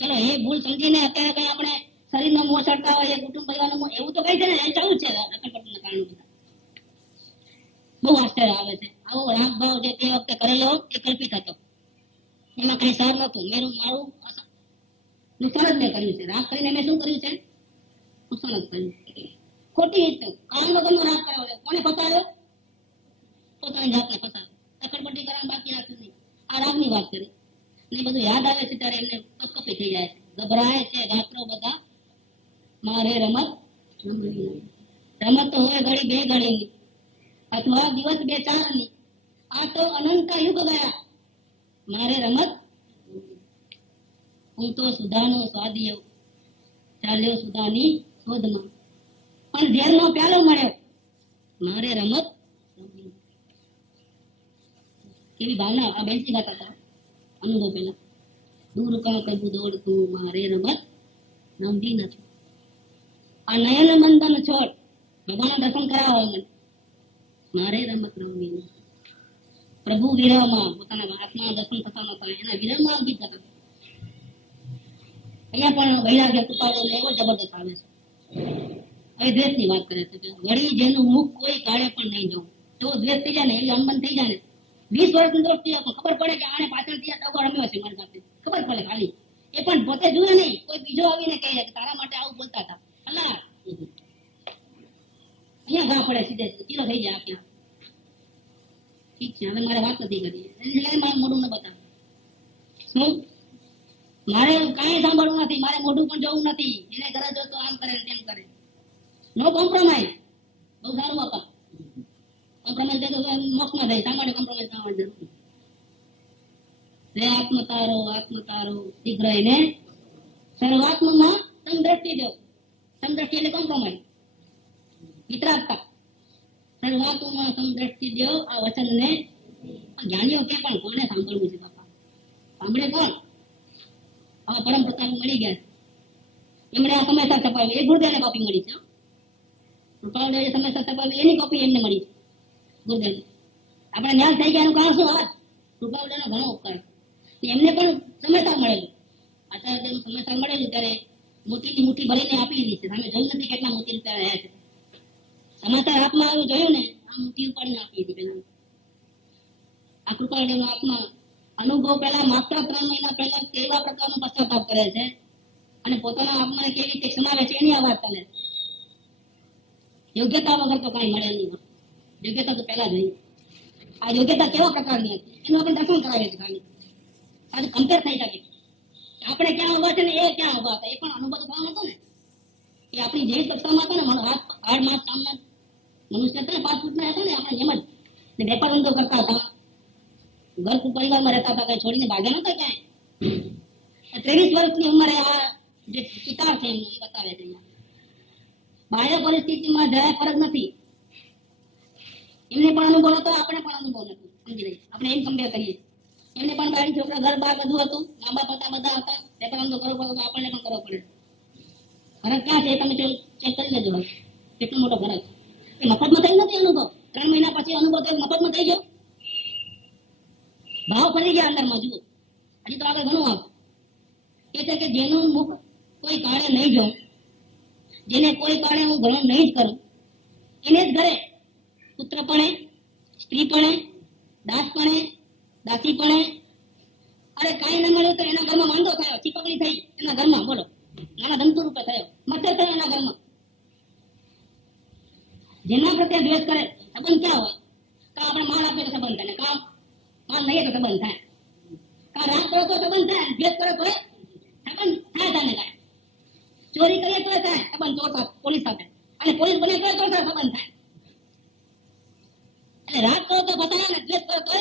ચલો એ ભૂલ સમજીને અત્યારે કઈ આપણે શરીરનો મોહ ચડતા હોય, કુટુંબ પરિવારનો મોહ, એવું તો કઈ છે ને એ ચાલુ છે રકમપટના કારણે બધા. બહુ આશ્ચર્ય આવે છે. આવો રાગ ભાવ જે તે વખતે કરેલો એ કલ્પિત હતો, એમાં કઈ સાર નતું. મારું નુકસાન જ મેં કર્યું છે. રાગ કરીને મેં શું કર્યું છે? નુકસાન જ કર્યું. ખોટી કારણ વગરનો રાગ કર્યો છે. કોને ફસાયો? પોતાની જાતને ફસાયો. રકમપટ્ટી કરવાનું બાકી રાખ્યું નહીં. આ રાગની વાત કરી ને બધું યાદ આવે છે ત્યારે એમને કપકપી થઈ જાય છે, ગભરાય છે. ગાત્રો બધા મારે રમત રમત તો હોય ઘડી બે ઘડીની અથવા દિવસ 2-4 ની. આ તો અનંત યુગ ગયા. મારે રમત હું તો સુધાનો સ્વાદિયો ચાલ્યો સુધાની શોધમાં, પણ ઝેરનો પ્યાલો મળ્યો મારે રમત. કેવી ભાવના આ બેસી ગાતા હતા અનુભવ પેલા. દૂર કા કબુ દોડતું મારે રમત રમતી નથી. આ નયન બંધન છોડ, ભગવાન દર્શન કરાવો મને, મારે રમત રમવી નથી. પ્રભુ વિરહમાં પોતાના આત્મા દર્શન થતા નતા, એના વિરહમાં ગીત ગાતા. અહીંયા પણ વૈરાગ્ય કૃપાળો એવો જબરદસ્ત આવે છે. હવે દ્વેષની વાત કરે છે કે વળી જેનું મુખ કોઈ કાળે પણ નહીં જવું, એવો દ્વેષ થઈ જાય ને, એવી અનબન થઈ જાય ને. 20 વર્ષની દ્રષ્ટિએ ખબર પડે કે આને પાછળથી આ ટગો રમ્યો છે મારી સાથે, ખબર પડે ખાલી. એ પણ પોતે જુએ નહીં, કોઈ બીજો આવીને કહે કે તારા માટે આવું બોલતા હતા. અલ્લા અહીંયા ઘા પડે સીધે ચીલો થઈ જાય આખી. ઠીક છે, હવે મારે વાત નથી કરી, મારે મોઢું ન બતાવે. શું મારે કાંઈ સાંભળવું નથી, મારે મોઢું પણ જોવું નથી. એને ઘરે જો તો આમ કરે તેમ કરે. No compromise. બહુ સારું બાપા. કોમ્પ્રોમાઇઝ થાય તો મોક્ષમાં જાય. શા માટે કોમ્પ્રોમાઇઝ કરવાની જરૂર? રે આત્મતારો શીઘ્ર એને સર્વાત્મમાં સમદ્રષ્ટિ દો. સમદ્રષ્ટિ એટલે કોમ્પ્રોમાઇઝ, વિતરાગતા. સર્વાતુમાં સમદ્રષ્ટિ દ્યો આ વચનને. જ્ઞાનીઓ કે પણ કોને સાંભળવું છે બાપા? સાંભળે કોણ? આ પરમ પ્રતાપ મળી ગયા. એમણે આ સમયસર છપાવી, એ ગુરુદેવને કોપી મળી છે. કૃપાળુદેવે સમયસર છપાવી એની કોપી એમને મળી છે ગુરુદેવ. આપણે જ્ઞાન થઈ ગયા એનું કારણ શું? હાથ કૃપાળુદેવનો ઘણો ઉપકાર. એમને પણ સમયસર મળેલું. અત્યારે તેનું સમયસર મળેલું ત્યારે મોટીની મુઠ્ઠી ભરીને આપી દીધી છે. તમે જોયું નથી કેટલા મોટી રૂપિયા રહ્યા છે. સમાચાર હાથમાં આવ્યું જોયું ને, આ મુઠ્ઠી ઉપાડીને આપી દીધી પેલા. આ કૃપાળુદેવનો હાથમાં અનુભવ પહેલા માત્ર 3 મહિના પહેલા કેવા પ્રકારનો પશ્ચાતાપ કરે છે અને પોતાના આત્માને કેવી રીતે સમાવે છે એની આ વાત ચાલે. યોગ્યતા વગર તો કઈ મળે નહીં. યોગ્યતા તો પહેલા જોઈએ. આ યોગ્યતા કેવા પ્રકારની હતી એનું આપણે દર્શન કરાવે છે ખાલી. આજે કમ્પેર થઈ શકે. આપણે ક્યાં ઉભા છે ને એ ક્યાં ઉભા હતા એ પણ અનુભવ થવાનો હતો ને. એ આપણી જે કક્ષામાં હતા ને હાડ માસ કામના મનુષ્ય હતા 5 ફૂટના હતા ને આપણે જેમ જ ને વેપાર ધંધો કરતા હતા. ઘર પરિવારમાં રહેતા હતા, કઈ છોડીને ભાગ્યા નતા ક્યાંય. 23 વર્ષની ઉંમરે આ જે શિકાર છે એમનું એ બતાવે છે. બાહ્ય પરિસ્થિતિમાં જરાય ફરક નથી. એમને પણ અનુભવ હતો, આપણે પણ અનુભવ નથી. સમજી લઈએ આપણે એમ કમ્પેર કરીએ. એમને પણ બાળી છોકરા ઘર બહાર બધું હતું, મા બાપ હતા, બધા હતા. વેપાર ધંધો કરવો પડતો આપણને પણ કરવો પડે. ફરક ક્યાં છે એ તમે ચેક કરી લેજો ભાઈ, કેટલો મોટો ફરક. એ મફતમાં થઈ નથી અનુભવ. 3 મહિના પછી અનુભવ થયો, મફતમાં થઈ ગયો. ભાવ ફરી ગયા અંદરમાં. જુઓ હજી તો આગળ ઘણું આવે. એ છે કે જેનું મુખ કોઈ કાળે નહીં જોઉં, જેને કોઈ કાળે હું ગ્રહણ નહીં જ કરું, એને જ ઘરે પુત્રપણે, સ્ત્રીપણે, દાસપણે, દાસીપણે, અરે કાંઈ ન મળ્યું તો એના ઘરમાં વાંધો થયો, ચીપકડી થઈ એના ઘરમાં. બોલો, નાના ધમતુ રૂપે થયો, મચ્છર થયો એના ઘરમાં. જેના પ્રત્યે દ્વેષ કરે સંબંધ ક્યાં હોય? કા આપણે માલ આપીએ તો સંબંધ થાય, કા માલ નહીં તો સંબંધ થાય, કા રાગ કરો તો સંબંધ થાય, દ્વેષ કરો તો સંબંધ થાય. તને કાંઈ ચોરી કરીએ તો થાય સંબંધ, ચોર પોલીસ સાથે, અને પોલીસ બને તો સંબંધ થાય. એટલે રાગ કરો તો બતાવે ને દ્વેષ કરો તો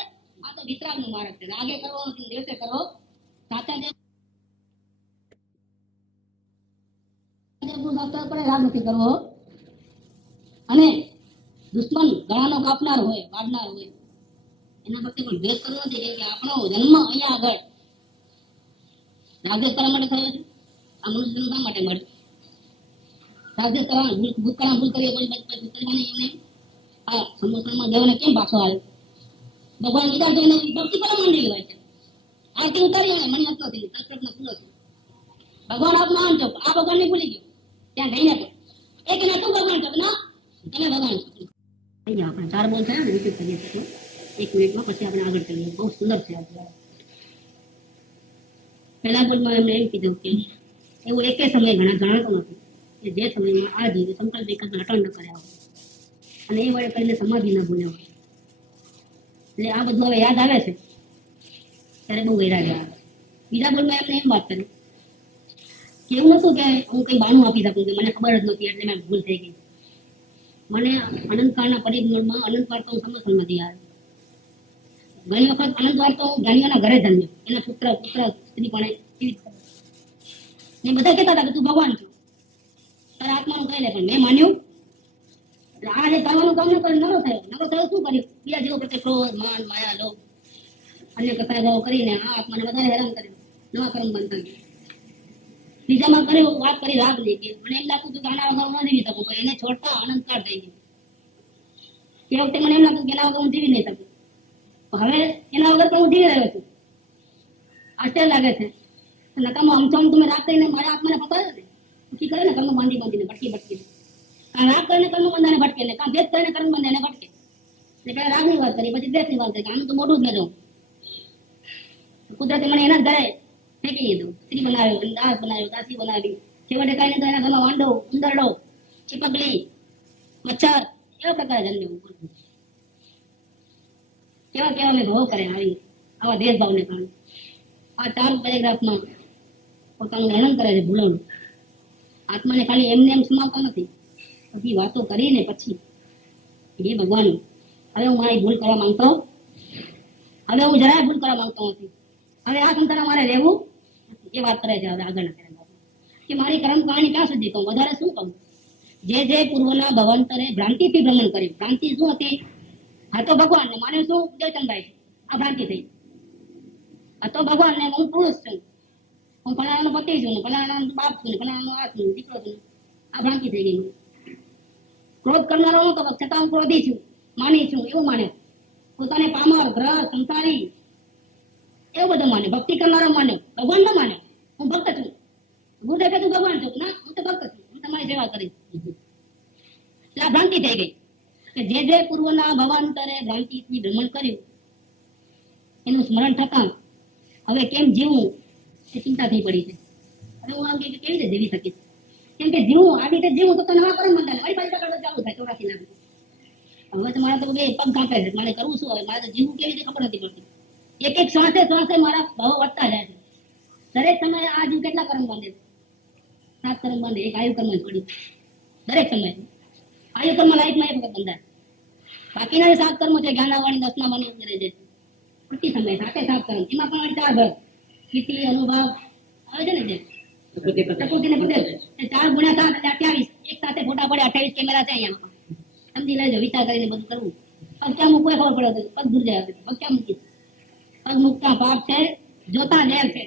આ તો વિતરાગનું માર્ગ છે. રાગે કરવો નથી, દ્વેષે કરવો. સાચા જે રાગ નથી કરવો. અને દુશ્મન ગળાનો કાપનાર હોય, વાડનાર હોય, એના પ્રત્યે પણ દ્વેષ કરવો નથી. કેમ કે આપણો જન્મ અહીંયા આગળ રાગદેશ કરવા માટે થયો છે. આ મનુષ્ય શા માટે મળે? રાગદેશ કરવાનું, ભૂલ કરવાની, ભૂલ કરીએ પછી કરવાની. એમને આ સમોસામાં દેવને કેમ પાછો આવ્યો? ભગવાન વિચાર જોઈને ભક્તિ કરવા માંડી હોય છે. આરતી ઉતારી હોય, મને હતો નથી, સચરાચરના ફૂલ હતું. ભગવાન આપનો આમ છો, આ ભગવાન ને ભૂલી ગયો. ત્યાં જઈને તો એક ને તું ભગવાન છો, ના એને ભગવાન થઈ ગયા. આપણે 4 બોલ થયા ને, રિપીટ કરીએ છીએ 1 મિનિટમાં, પછી આપણે આગળ કરીએ. બહુ સુંદર છે આ. પહેલા બોલમાં એમને એમ કીધું કે એવું એકે સમયે ઘણા જાણતો નથી કે જે સમયમાં આ જીવે સંકલ્પ વિકલ્પ અટણ ન કર્યા હોય અને એ વડે કરીને સમાધિ ન ભૂલ્યા હોય. એટલે આ બધું હવે યાદ આવે છે ત્યારે બહુ વૈરાગ્ય આવે. બીજા બોલમાં એમને એમ વાત કરી કે એવું નતું કે હું કઈ બાનું આપી શકું કે મને ખબર જ નથી એટલે મેં ભૂલ થઈ ગઈ. મને અનંતકાળના પરિબળમાં અનંતવાર તો હું સમસલમાંથી આવ્યો. ઘણી વખત અનંતવાર તો જ્ઞાનીઓના ઘરે જન્મ્યો, એના પુત્ર સ્ત્રી પણ ને બધા કહેતા હતા કે તું ભગવાન છો, તારા આત્માનું કહી લે. પણ મેં માન્યું. આ જે કરવાનું કામ ન કરે, નરો થયો શું કર્યું? બીજા જેવો પ્રત્યે ક્રોધ, માન, માયા, લોભ, અન્ય કથા ભાવ કરીને આ આત્માને વધારે હેરાન કર્યું. નવા કર્મ બંધ થઈ. બીજામાં કર્યું વાત કરી રાગ લઈ ગઈ. મને એમ લાગતું હતું કે આના વગર હું ન જીવી શકું, પણ એને છોડતા અનંતકાળ થઈ ગયું. તે વખતે મને એમ લાગતું કે એના વગર હું જીવી નહીં શકું. હવે એના વગર પણ હું જીવી રહ્યો છું. આશ્ચર્ય લાગે છે. નકામો અમથામ તમે રાગ કરીને મારા આત્માને પકડે ને, પછી કરે ને કર્મ બાંધીને ભટકી. કાં રાગ કરીને કર્મ બંધાને ભટકે ને, કાં દ્વેષ કરીને કર્મ બંધાને ભટકે. એટલે પહેલા રાગની વાત કરી, પછી દ્વેષની વાત કરી. આનું તો મોટું જ ન જાઉં. કુદરતે મને એના જ ઘરે ફેંકી દીધું. સ્ત્રી બનાવ્યો, દાસ બનાવ્યો, દાસી બનાવી. છેવટે કઈ તો એના ઘરમાં વાંડો, ઉંદરડો, ચીપકલી, મચ્છર એવા પ્રકારે જન્મ્યો. કેવા મેં ભાવ કરે આવી આવા ભેદભાવને કારણે. આ 4 પેરેગ્રાફમાં પોતાનું વર્ણન કરે છે ભૂલોનું. આત્માને ખાલી એમને એમ સમાવતા નથી, બધી વાતો કરીને પછી હે ભગવાન, હવે હું મારી ભૂલ કરવા માંગતો, હવે હું જરાય ભૂલ કરવા માંગતો નથી. હવે આ સંસારમાં મારે રહેવું એ વાત કરે છે. હવે આગળના પેરેગ્રાફમાં કે મારી કર્મ કહાની ક્યાં સુધી કહું, વધારે શું કહું? જે પૂર્વના ભવાંતરે ભ્રાંતિથી ભ્રમણ કર્યું. ભ્રાંતિ શું હતી? આ તો ભગવાન ને માને શું દેવચંદાય છે, આ ભ્રાંતિ થઈ. આ તો ભગવાન ને હું પુરુષ છું, હું ફલાણાનો પતિ છું, ફલાણાનો બાપ છું, ફલાણાનો આ છું, દીકરો છું, આ ભ્રાંતિ થઈ ગઈ. ક્રોધ કરનારો હું તો છતાં હું ક્રોધી છું, માની છું, એવું માને. પોતાને પામર, ગ્રહ, સંસારી એવું બધું માને. ભક્તિ કરનારો માને, ભગવાન ન માને. હું ભક્ત છું. ગુરુદેવ કે તું ભગવાન છું, ના હું તો ભક્ત છું, હું તમારી સેવા કરીશ. એટલે આ ભ્રાંતિ થઈ ગઈ. કે જે પૂર્વના ભવાંતરે ભ્રાંતિથી ભ્રમણ કર્યું એનું સ્મરણ થતા હવે કેમ જીવવું એ ચિંતા થઈ પડી છે. હવે હું આમ કે કેવી રીતે જીવી શકીશ? કેમ કે જીવવું આ રીતે જીવવું તો નવા કર્મ બંધાય, મારી પાસે કરતા ચાલુ થાય 84 લાખ. હવે તો મારા તો બે પગ કાપે છે, મારે કરવું શું? હવે મારે તો જીવવું કેવી રીતે ખબર નથી પડતી. એક એક શ્વાસે મારા ભાવ વધતા જાય છે. દરેક સમયે આ જીવ કેટલા કર્મ બાંધે છે? 7 કર્મ બાંધે. એક આયુ કર્મ છોડી દરેક સમયે આયુ કર્મ લાઈફમાં એક વખત બંધાય. બાકીના જે 7 કર્મો છે, જ્ઞાનાવાણી, દસનાવાણી અંદર રહે છે પ્રતિ સમય 7 કર્મ. એમાં પણ 4 ભાગ સ્થિતિ, અનુભવ આવે છે ને, જે પ્રકૃતિ ને પટેલ 4 ગુણ્યા 7 એટલે 28. એક સાથે ફોટા પડે 28 કેમેરા છે અહીંયા. સમજી લેજો, વિચાર કરીને બધું કરવું. પગ ક્યાં મૂકવું ખબર પડે, પગ દૂર જાય, પગ ક્યાં મૂકી, પગ મૂકતા પાપ છે, જોતા ઝેર છે,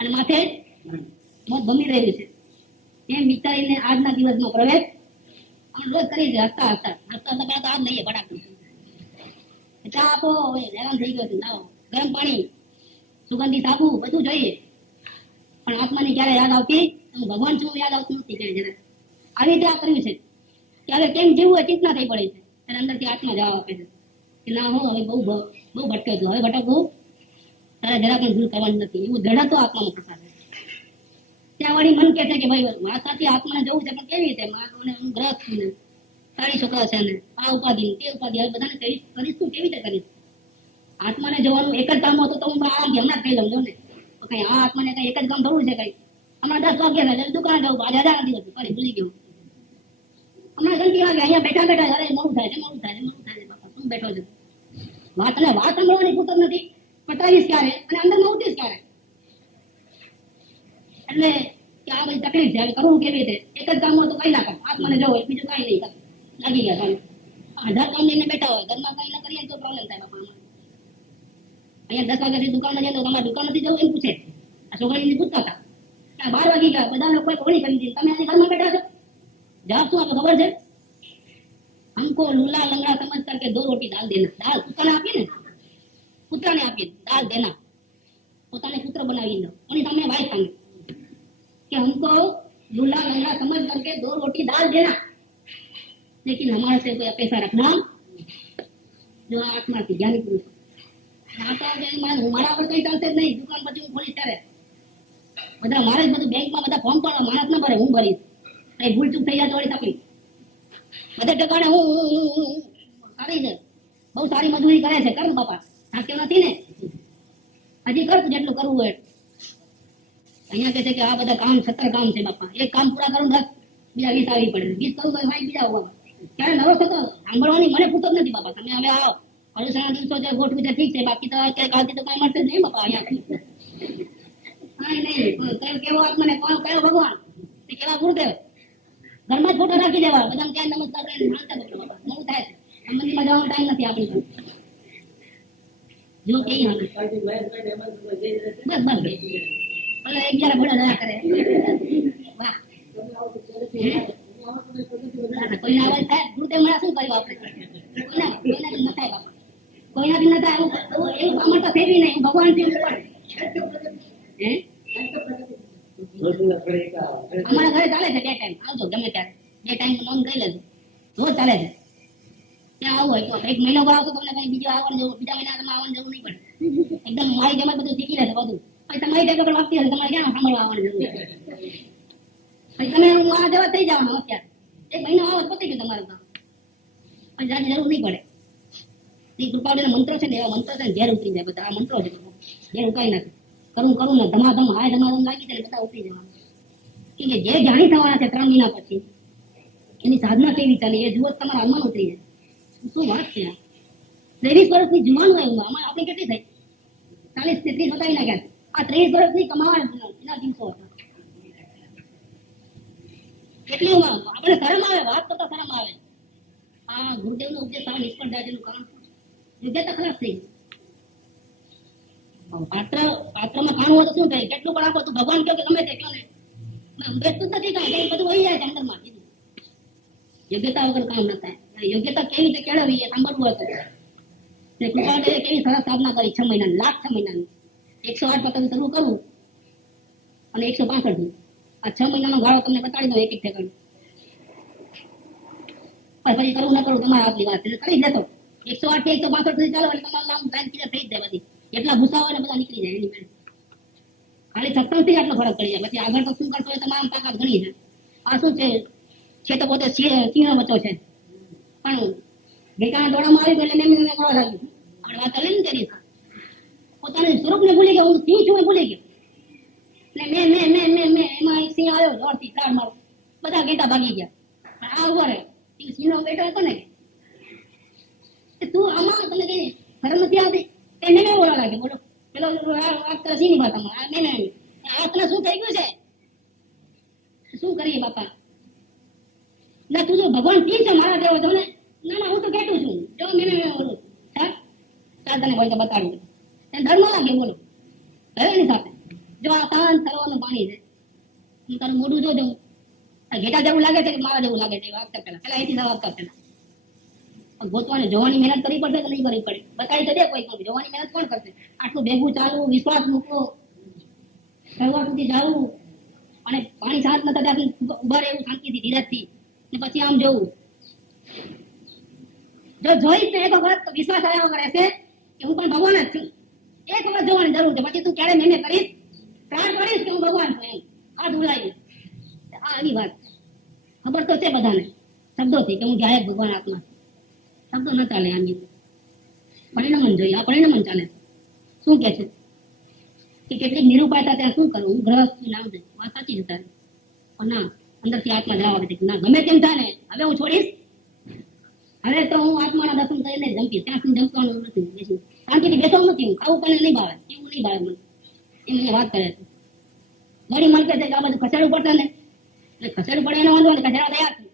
અને માથે મોત ગમી રહ્યું છે. એમ વિચારીને આજના દિવસમાં પ્રવેશ રોજ કરી છે. હસતા આજ લઈએ ફટાક ચા આપો, હેરાન થઈ ગયો છું, લાવો ગરમ પાણી, સુગંધી સાબુ, બધું જોઈએ. પણ આત્માની ક્યારે યાદ આવતી? હું ભગવાન છું યાદ આવતું નથી ક્યારે જરા. આવી રીતે આ કર્યું છે કે હવે કેમ જીવવું એ ચિંતા થઈ પડે છે. અને અંદરથી આત્મા જવાબ આપે છે કે ના, હું હવે બહુ ભટક્યો છું, હવે ભટકવું તારે જરા પણ ભૂલ કરવાની નથી. એવું દ્રઢતો આત્માનો પ્રસાદ છે. ત્યાં વળી મન કહે છે કે ભાઈ માતાથી આત્માને જવું છે, પણ કેવી રીતે? હું ગ્રસ્ત છું ને, તારી છોકરા છે ને, આ ઉપાધિ તે ઉપાધિ, હવે બધાને કરીશ તું, કેવી રીતે કરીશ? આત્માને જવાનું એક જ કામ હતું તો હું આરામથી હમણાં જ કહી લઉં છું ને. તો કઈ આ આત્માને કઈ એક જ કામ કરવું છે? કઈ હમણાં 10 વાગ્યા થાય દુકાને જવું, આજે 1000 દિવસ ફરી ભૂલી ગયો. હમણાં ઘંટી વાગે, અહીંયા બેઠા બેઠા અરે મોડું થાય છે, મોડું થાય છે, મોડું થાય છે. બાપા શું બેઠો છે? વાત સાંભળવાની પૂરત નથી. પટાવીશ ક્યારે અને અંદરમાં ઉઠીશ ક્યારે? એટલે કે આ બધી તકલીફ છે. હવે કરવું કેવી રીતે? એક જ કામ તો કઈ નાખો, આત્માને જવો, બીજું કઈ નહીં. લાગી ગયા તમે 1000 કામ લઈને બેઠા હોય, ઘરમાં કઈ ના કરીએ તો પ્રોબ્લેમ થાય. બાપા અહીંયા 10 વાગ્યાથી દુકાનમાં જાય તો તમારે દુકાન નથી જવું એમ પૂછે. આ છોકરીને પૂછતા હતા 12 વાગી ગયા, બધા લોકો ઘોડી કરી દીધી, તમે આજે ઘરમાં બેઠા છો? જવાબ શું આપો ખબર છે? हमको लूला लंगड़ा समझ करके 2 रोटी डाल देना. दाल पुत्राने આપી ને, પુત્રને આપી દાલ દેના, પોતાને પુત્ર બનાવી દો. અને તમે વાઈફ સામે कि हमको लूला लंगड़ा समझ करके 2 रोटी डाल देना, लेकिन हमारे से कोई अपेक्षा रखना जो आत्मा की ज्ञानी पुरुष. મારા પર કઈ ચાલશે જ નહીં. દુકાન પછી હું ખોલીશ ત્યારે બધા મારે જ બધું બેંકમાં બધા ફોર્મ પણ માણસ ના ભરે, હું ભરીશ. કઈ ભૂલ ચૂક થઈ જાય તો વળી તકલીફ. બધે ટકાને હું સારી છે, બહુ સારી મજૂરી કરે છે. કર બાપા, થાક્યો નથી ને, હજી કર જેટલું કરવું હોય. અહીંયા કે છે કે આ બધા કામ 17 કામ છે બાપા, એક કામ પૂરા કરું 10 બીજા 20 આવી પડે. 20 કરું તો ભાઈ બીજા હોવા ક્યારે નરો થતો સાંભળવાની મને પૂછતો જ નથી. બાપા તમે હવે આવો, અનુસારના દિવસો જે ગોઠવું છે ઠીક છે, બાકી તો કાલથી તો કઈ મળશે જ નહીં બાપા. અહીંયા હા નહીં કેવો આત્માને કયો ભગવાન તે કેવા ગુરુદેવ, ઘરમાં જ ફોટો રાખી દેવા, બધા ક્યાં નમસ્કાર કરીને માનતા બદલો. નવું થાય છે, મંદિરમાં જવાનો ટાઈમ નથી આપણી પાસે. જો કે બસ ભલે એક જરા ભોળા દયા કરે. વાહ કોઈના અવાજ થાય ગુરુદેવ મળ્યા શું કર્યું આપણે? કોઈનાથી ન થાય બાપા, કોઈનાથી ન થાય. એવું કામ તો થઈ નહીં, હું ભગવાન થી ઉપર હે અમારા ઘરે ચાલે છે 2 ટાઈમ. આવજો ગમે ત્યારે 2 ટાઈમ નોંધ કરી લેજો, રોજ ચાલે છે. ત્યાં આવું હોય તો 1 મહિનો કરાવશો તમને કઈ બીજો આવવાનું જવું, બીજા મહિના તમે આવવાનું જવું નહીં પડે. એકદમ મારી જેમ બધું શીખી લેશે બધું. પછી તમારી ટેક પર વાગતી હશે, તમારે ક્યાં સાંભળવા આવવાનું જરૂર? પછી તમે આ જેવા થઈ જવાનું. અત્યારે 1 મહિનો આવો પતી ગયું તમારું કામ, પછી જાજી જરૂર નહીં પડે. એ કૃપાળીના મંત્રો છે ને, એવા મંત્રો છે ને ઝેર ઉતરી જાય બધા. આ મંત્રો છે, ઝેર ઉકાઈ નાખે. કરું ને ધમાધમ હાય ધમાધમ લાગી જાય, બધા ઉતરી જવાનું. કે જે જાણી થવાના છે 3 મહિના પછી, એની સાધના કેવી ચાલે એ જુઓ, તમારા હાલમાં ઉતરી જાય. શું વાત છે? 23 વર્ષની જુવાન હોય આમાં આપણે કેટલી થઈ? 40 થી 30 બતાવી નાખ્યા. આ 23 વર્ષની કમાવા એના દિવસો હતા. કેટલી ઉંમર આપણે શરમ આવે, વાત કરતા શરમ આવે. આ ગુરુદેવનો ઉપદેશ આ નિષ્ફળ જાય તેનું કારણ શું છે? યોગ્યતા ખરાબ થઈ ગઈ. પાત્રમાં ખાણું હોય તો શું થાય? કેટલું પણ આપો તો ભગવાન કહો કે ગમે તે કહો ને બેસતું જ નથી, કાંઈ બધું વહી જાય છે અંદરમાં. કીધું યોગ્યતા વગર કામ ન થાય. યોગ્યતા કેવી રીતે કેળવવી એ સાંભળવું હોય તો કૃપાળુએ કેવી સરસ સાધના કરી 6 મહિનાની, લાખ 6 મહિનાની. 108 પતંગ શરૂ કરવું અને 165 દી. આ 6 મહિનાનો ગાળો તમને બતાડી દો એક એક સેકન્ડ. પછી કરવું ન કરવું તમારા હાથની વાત છે. કરી જ લેતો 108 થી 165 સુધી ચાલો એટલે તમારું નામ ટાઈમ ક્લિયર થઈ જ જાય. બધી એટલા ગુસ્સા હોય ને બધા નીકળી જાય એની મેળે. ખાલી સત્સંગથી આટલો ફરક પડી જાય. પછી આગળ તો શું કરતો હોય તમામ તાકાત ઘણી છે. આ શું છે તો પોતે સિંહનો બચ્ચો છે, પણ ગઈકાના દોડામાં આવી ગયો એટલે મેં કરવા લાગ્યું. આ વાત ચાલે ને તેની પોતાના સ્વરૂપને ભૂલી ગયો. હું સિંહ છું એ ભૂલી ગયો. ને મેં એમાં એક સિંહ આવ્યો જોરથી કાર મારો, બધા ઘેટા ભાગી ગયા. પણ આ ઉભો રહ્યો. સિંહનો બેટો હતો ને કે તું આમાં તમને કઈ શરમ નથી આવતી? એને મેં બોલવા લાગે. બોલો પેલો આ સિંહની ભાષામાં આ તને શું થઈ ગયું છે? શું કરીએ બાપા? ના તું જો ભગવાન સિંહ છે મારા જેવો છો ને? ના હું તો બેઠું છું. જો મેં બોલું તને બોલતા બતાડું એને ધર્મ લાગે. બોલો હવે એની સાથે જો આ તાન સરોવરનું પાણી છે, હું તારું મોઢું જોજો. ઘેટા જેવું લાગે છે કે મારા જેવું લાગે છે? વાત કર પેલા અહીંથી જવાબ કર. પેલા ગોતવાની જોવાની મહેનત કરવી પડશે કે નહીં કરવી પડે? બતાવી તો દે કોઈ કોઈ. જોવાની મહેનત કોણ કરશે? આટલું ભેગું ચાલવું, વિશ્વાસ મૂકવો, સરોવર સુધી જવું અને પાણી સાથ નતા ત્યાંથી ઉભા રહેવું શાંતિથી ધીરજથી ને પછી આમ જોવું. જો જોઈશ ને એક વખત વિશ્વાસ આવ્યા વગર રહેશે કે હું પણ ભગવાન જ છું. એક વખત જોવાની જરૂર છે. પછી તું ક્યારે મહેનત કરીશ, પ્રાણ કરીશ કે હું ભગવાન છું એમ આ ભૂલાઈ. આ એની વાત ખબર તો છે બધાને શબ્દોથી કે હું જાહેર ભગવાન આત્મા છું. શબ્દો ન ચાલે. આની પરિણામ જોઈએ. આ પરિણામ ચાલે. શું કે છે કે કેટલીક નિરૂપાયતા ત્યાં શું કરવું? હું ગ્રહસ્થ નામ દે વાત સાચી જતા પણ ના અંદરથી આત્મા જવાબ આપે છે ના ગમે તેમ થાય ને હવે હું છોડીશ. હવે તો હું આત્માના દર્શન કરીને જંપીશ. ત્યાં સુધી જંપવાનું નથી. શાંતિથી બેસવાનું નથી. હું ખાવું પણ નહીં ભાવે, એવું નહીં ભાવે મને. એ મને વાત કરે છે. વળી મન કહે છે કે આ બધું ખસેડવું પડશે ને એટલે ખસેડવું પડે એનો વાંધો ને ખસેડવા તૈયાર છું.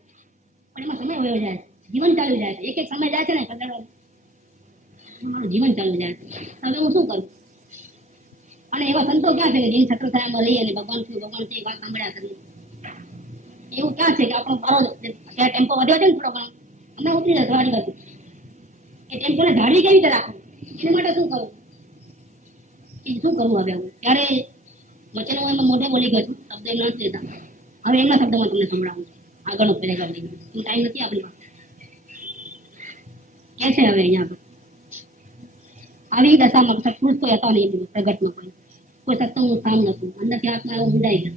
પણ એમાં સમય વયો જાય, જીવન ચાલ્યું જાય છે. એક એક સમય જાય છે ને ખસેડવા મારું જીવન ચાલ્યું જાય છે. હવે હું શું કરું? અને એવા સંતો ક્યાં છે કે જેની છત્ર છાયામાં રહી અને ભગવાન છું ભગવાન છે એ વાત સાંભળ્યા કરી? એવું ક્યાં છે કે આપણો મારો અત્યારે ટેમ્પો વધ્યો છે ને થોડો ઘણો અમે ઉતરી જાય વાડી બાજુ એ ટેમ્પોને ધારી કેવી રીતે રાખવું એના માટે શું કરવું? એ શું કરવું હવે? હું ત્યારે વચનો એમાં મોઢે બોલી ગયો છું, શબ્દ એમ નથી લેતા. હવે એમના શબ્દમાં તમને સંભળાવું છું. આગળનો પેરેગ્રાફ લઈ ગયો. ટાઈમ નથી આપણી પાસે. કે છે હવે અહીંયા આવી દશામાં સત્પુરુષ કોઈ હતા નહીં. પ્રગટમાં કોઈ સત્સંગનું સ્થાન નતું. અંદરથી આત્મા એવો મુંડાઈ ગયો.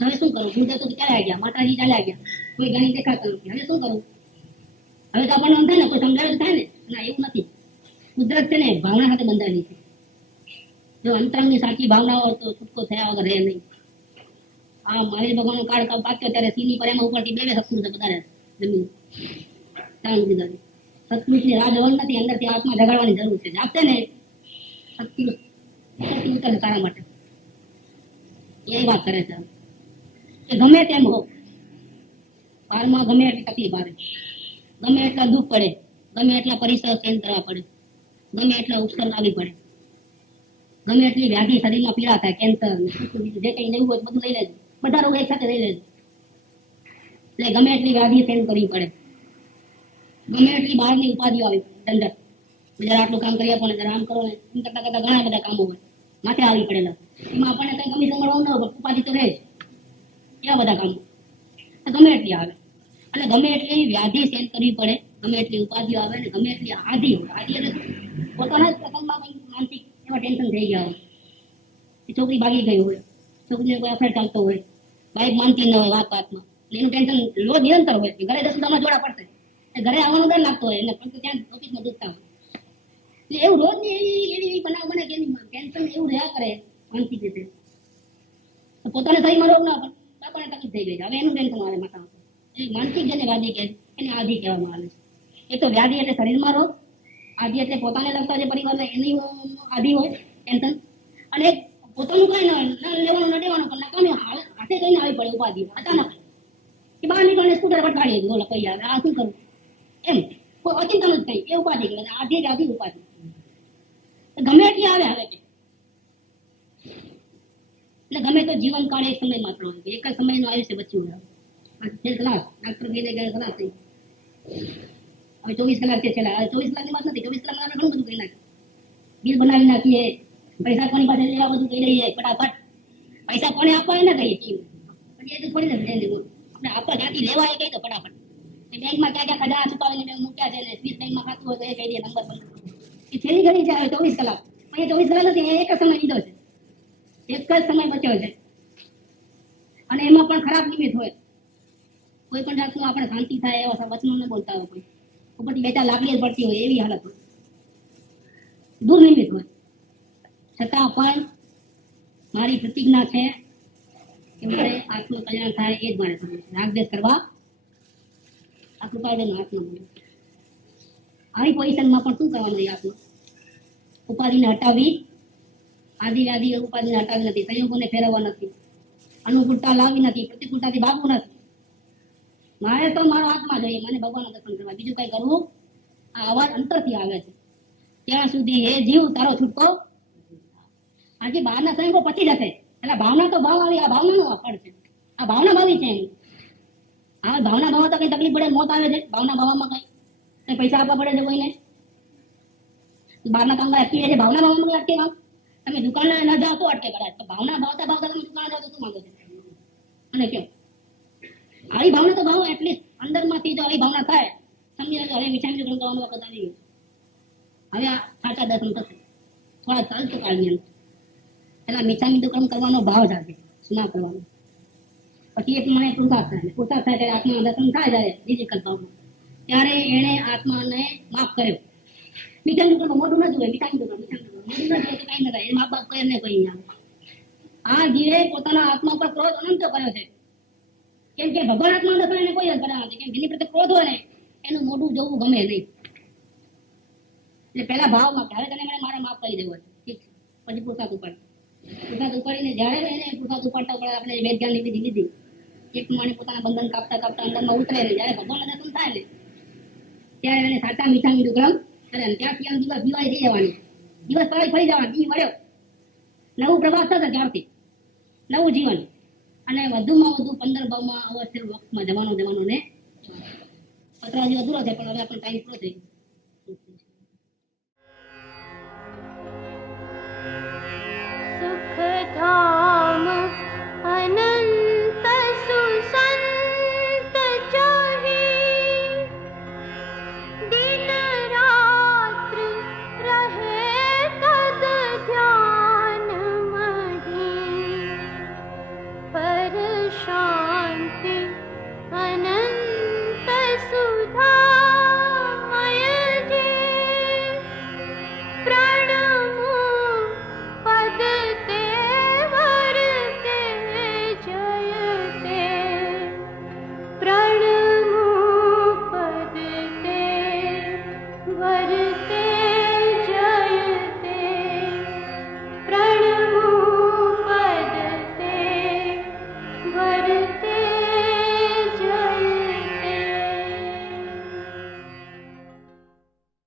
હવે શું કરું? ગુરુદેવ તો ક્યારે આવી ગયા, માતાજી ચાલ્યા ગયા, કોઈ ગણી દેખાતા નથી. હવે શું કરું? હવે તો આપણને એમ થાય ને કોઈ સમજાવે થાય ને ના એવું નથી. કુદરત છે ને ભાવના સાથે બંધાયેલી છે. જો અંતરંગની સાચી ભાવના હોય તો છૂટકો થયા વગર રહે નહીં. આ મહાવીર ભગવાનનો કાળ પાક્યો ત્યારે સિંહની પર એમાં ઉપરથી બે સત્પુરુષ વધારે જમીન ચાલુ દીધા. સત્પુરુષની રાહ જવાનું નથી. અંદરથી આત્મા જગાડવાની જરૂર છે. આપશે ને સત્પુરુષ ઉતરશે તારા માટે. એ વાત કરે છે કે ગમે તેમ હો પારમાં ગમે એટલી તકલીફ આવે, ગમે એટલા દુઃખ પડે, ગમે એટલા પરિસર સહન કરવા પડે, ગમે એટલા ઉપસર લાવી પડે, ગમે એટલી વ્યાધિ શરીરમાં પીડા થાય, કેન્સર જે કઈ લેવું હોય બધું લઈ લેજો. બધા રોગ એક સાથે લઈ લેજો. એટલે ગમે એટલી વ્યાધિ સહન કરવી પડે, ગમે એટલી બહારની ઉપાધિઓ આવી દંડક જરા આટલું કામ કરી આપો ને જરા આમ કરો ને એમ કરતા કરતા ઘણા બધા કામો હોય માથે આવી પડેલા. એમાં આપણને કઈ કમિશન મળવાનું ન હોય ઉપાધિ તો રહે જ. એવા બધા કામો ગમે એટલી આવે અને ગમે એટલી વ્યાધિ સહન કરવી પડે, ગમે એટલી ઉપાધિઓ આવે ને ગમે એટલી આદિ હોય. આદિ એટલે પોતાના જ પ્રસંગમાં કઈ માનસિક એવા ટેન્શન થઈ ગયા હોય. છોકરી ભાગી ગઈ હોય, છોકરીને કોઈ અફેર ચાલતો હોય, બાઈક માનતી ન હોય વાત વાતમાં, એનું ટેન્શન રોજ નિરંતર હોય. ઘરે 10 દામાં જોડા પડશે, ઘરે આવવાનો ડર લાગતો હોય એટલે પણ ત્યાં ઓફિસમાં દુખતા હોય. એટલે એવું રોજ એવી બનાવ બને કે ટેન્શન એવું રહ્યા કરે માનસિક રીતે. પોતાને શરીરમાં રોગ ના પણ બાપાને તકલીફ થઈ ગઈ છે. હવે એનું ટેન્શન આવે માથામાં. એ માનસિક જેને વ્યાધિ કહે એને આધિ કહેવામાં આવે છે. એક તો વ્યાધિ એટલે શરીરમાં રોગ, આધિ એટલે પોતાને લગતા જે પરિવારને એની આધિ હોય ટેન્શન, અને પોતાનું કઈ ના હોય, ના લેવાનું ના દેવાનું પણ નકામી હાથે કઈને આવી પડે ઉપાધિ અચાનક. કે બહાર નીકળીને સ્કૂટર વટાડીએ બોલો કઈ આવે આ શું કરું એમ કોઈ અચિંતન જ કઈ એ ઉપાધિ કરે આધી જ આધી ઉપાધિ ગમે એટલી આવે હવે કે એટલે ગમે તો જીવન કાળ એક સમય માત્ર હોય એક જ સમયનું આયુષ્ય બચ્યું હોય કલાક ડાક્ટર કલાક થઈ હવે 24 કલાક છે છેલ્લા 24 કલાકની વાત નથી 24 કલાક ઘણું બધું કરી નાખે બિલ બનાવી નાખીએ પૈસા કોની પાસે લેવા બધું કહી દઈએ ફટાફટ પૈસા કોને આપવા એને કહીએ પછી એ તો થોડી ને આપણે આપવા જાતી લેવા એ કહી દો ફટાફટ બેંકમાં ક્યાં ક્યાં ખજા છુપાવીને મેં મૂક્યા છે ને સ્વિસ બેંકમાં ખાતું હોય તો એ કહી દે નંબર એ છેલ્લી ઘડી છે 24 કલાક અહીંયા 24 કલાક નથી એક જ સમય લીધો છે એક જ સમય બચ્યો છે અને એમાં પણ ખરાબ નિમિત્ત હોય કોઈ પણ જાતનું આપણે શાંતિ થાય એવા વચનો ન બોલતા હોય કોઈ ઉપરથી બે ચાર લાકડી પડતી હોય એવી હાલત હોય દુર્નિમિત્ત હોય છતાં પણ મારી પ્રતિજ્ઞા છે કે મારે આત્મ કલ્યાણ થાય એ જ મારે કરવું છે રાગદેશ કરવા આ કૃપાદેવનો હાથ ન મળે આવી પોઝિશનમાં પણ શું કરવાનું છે આત્મા ઉપાધિને હટાવી આદિ વ્યાધિ ઉપાધિને હટાવી નથી સંયોગોને ફેરવવા નથી અનુકૂળતા લાવી નથી પ્રતિકૂળતાથી ભાગવું નથી મારે તો મારો આત્મા જોઈએ મને ભગવાનનું દર્શન કરવા બીજું કઈ કરવું આ અવાજ અંતરથી આવે છે ત્યાં સુધી હે જીવ તારો છૂટકો આજે બહારના સંયોગો પચી જશે એટલે ભાવના તો ભાવ આવી આ ભાવનાનો ફળ છે આ ભાવના ભાવી છે એમ આ ભાવના ભાવ તો કઈ તકલીફ પડે મોત આવે છે ભાવના ભાવમાં કઈ પૈસા આપવા પડે છે કોઈને બહારના કામમાં અટકી જાય છે ભાવના ભાવમાં કઈ અટકે ભાવ તમે દુકાને ન જાઓ તો અટકે કદાચ તો ભાવના ભાવતા ભાવતા તમે દુકાને જાઓ તો શું માંગો છો અને કયો આવી ભાવના તો ભાવ એટલીસ્ટ અંદરમાંથી જો આવી ભાવના થાય સમજી લેજો હવે વિચારી ગ્રહણ કરવાનો વખત આવી ગયો હવે આ સાચા દર્શન થશે થોડા ચાલતું કાળની અંદર પેલા મિચ્છામી દુક્કડમ કરવાનો ભાવ જાગે ના કરવાનો પછી એ મને પુરસાદ થાય ત્યારે આત્મા દર્શન થાય જાય બીજી કલ્પનામાં ત્યારે એને આત્માને માફ કર્યો મિચ્છામી દુક્કડમ મોટું ન જોવે મિચ્છામી દુક્કડમ મોટું ન જોવે તો કઈ ન થાય એ માફ બાપ કરે ને કોઈ આ જીવે પોતાના આત્મા પર ક્રોધ અનંત કર્યો છે કેમ કે ભગવાન આત્મા દર્શન એને કોઈ જ કર્યા નથી કેમ જેની પ્રત્યે ક્રોધ હોય ને એનું મોઢું જોવું ગમે નહીં એટલે પેલા ભાવમાં હવે તને મને મારે માફ કરી દેવો ઠીક પછી પુરસાદ ઉપાડીને જયારે એને પુરસાદ ઉપાડતા પડે આપણે વેદ જ્ઞાન લીધી એક માણી પોતાના બંધન કાપતા અંદરમાં ઉતરે ને જયારે ભગવાન દર્શન થાય ને ત્યારે એને સાચા મીઠામી દુગ્રમ કરે ને ત્યાંથી આમ દિવસ દિવાળી થઈ જવાની દિવસ ફરી જવાનું ઈ વળ્યો નવું પ્રવાસ થશે ત્યારથી નવું જીવન અને વધુમાં વધુ 15 ભાવમાં અવશ્ય વખતમાં જવાનો ને પતરાજી અધૂરો છે પણ હવે આપણો ટાઈમ પૂરો થઈ ગયો સુખ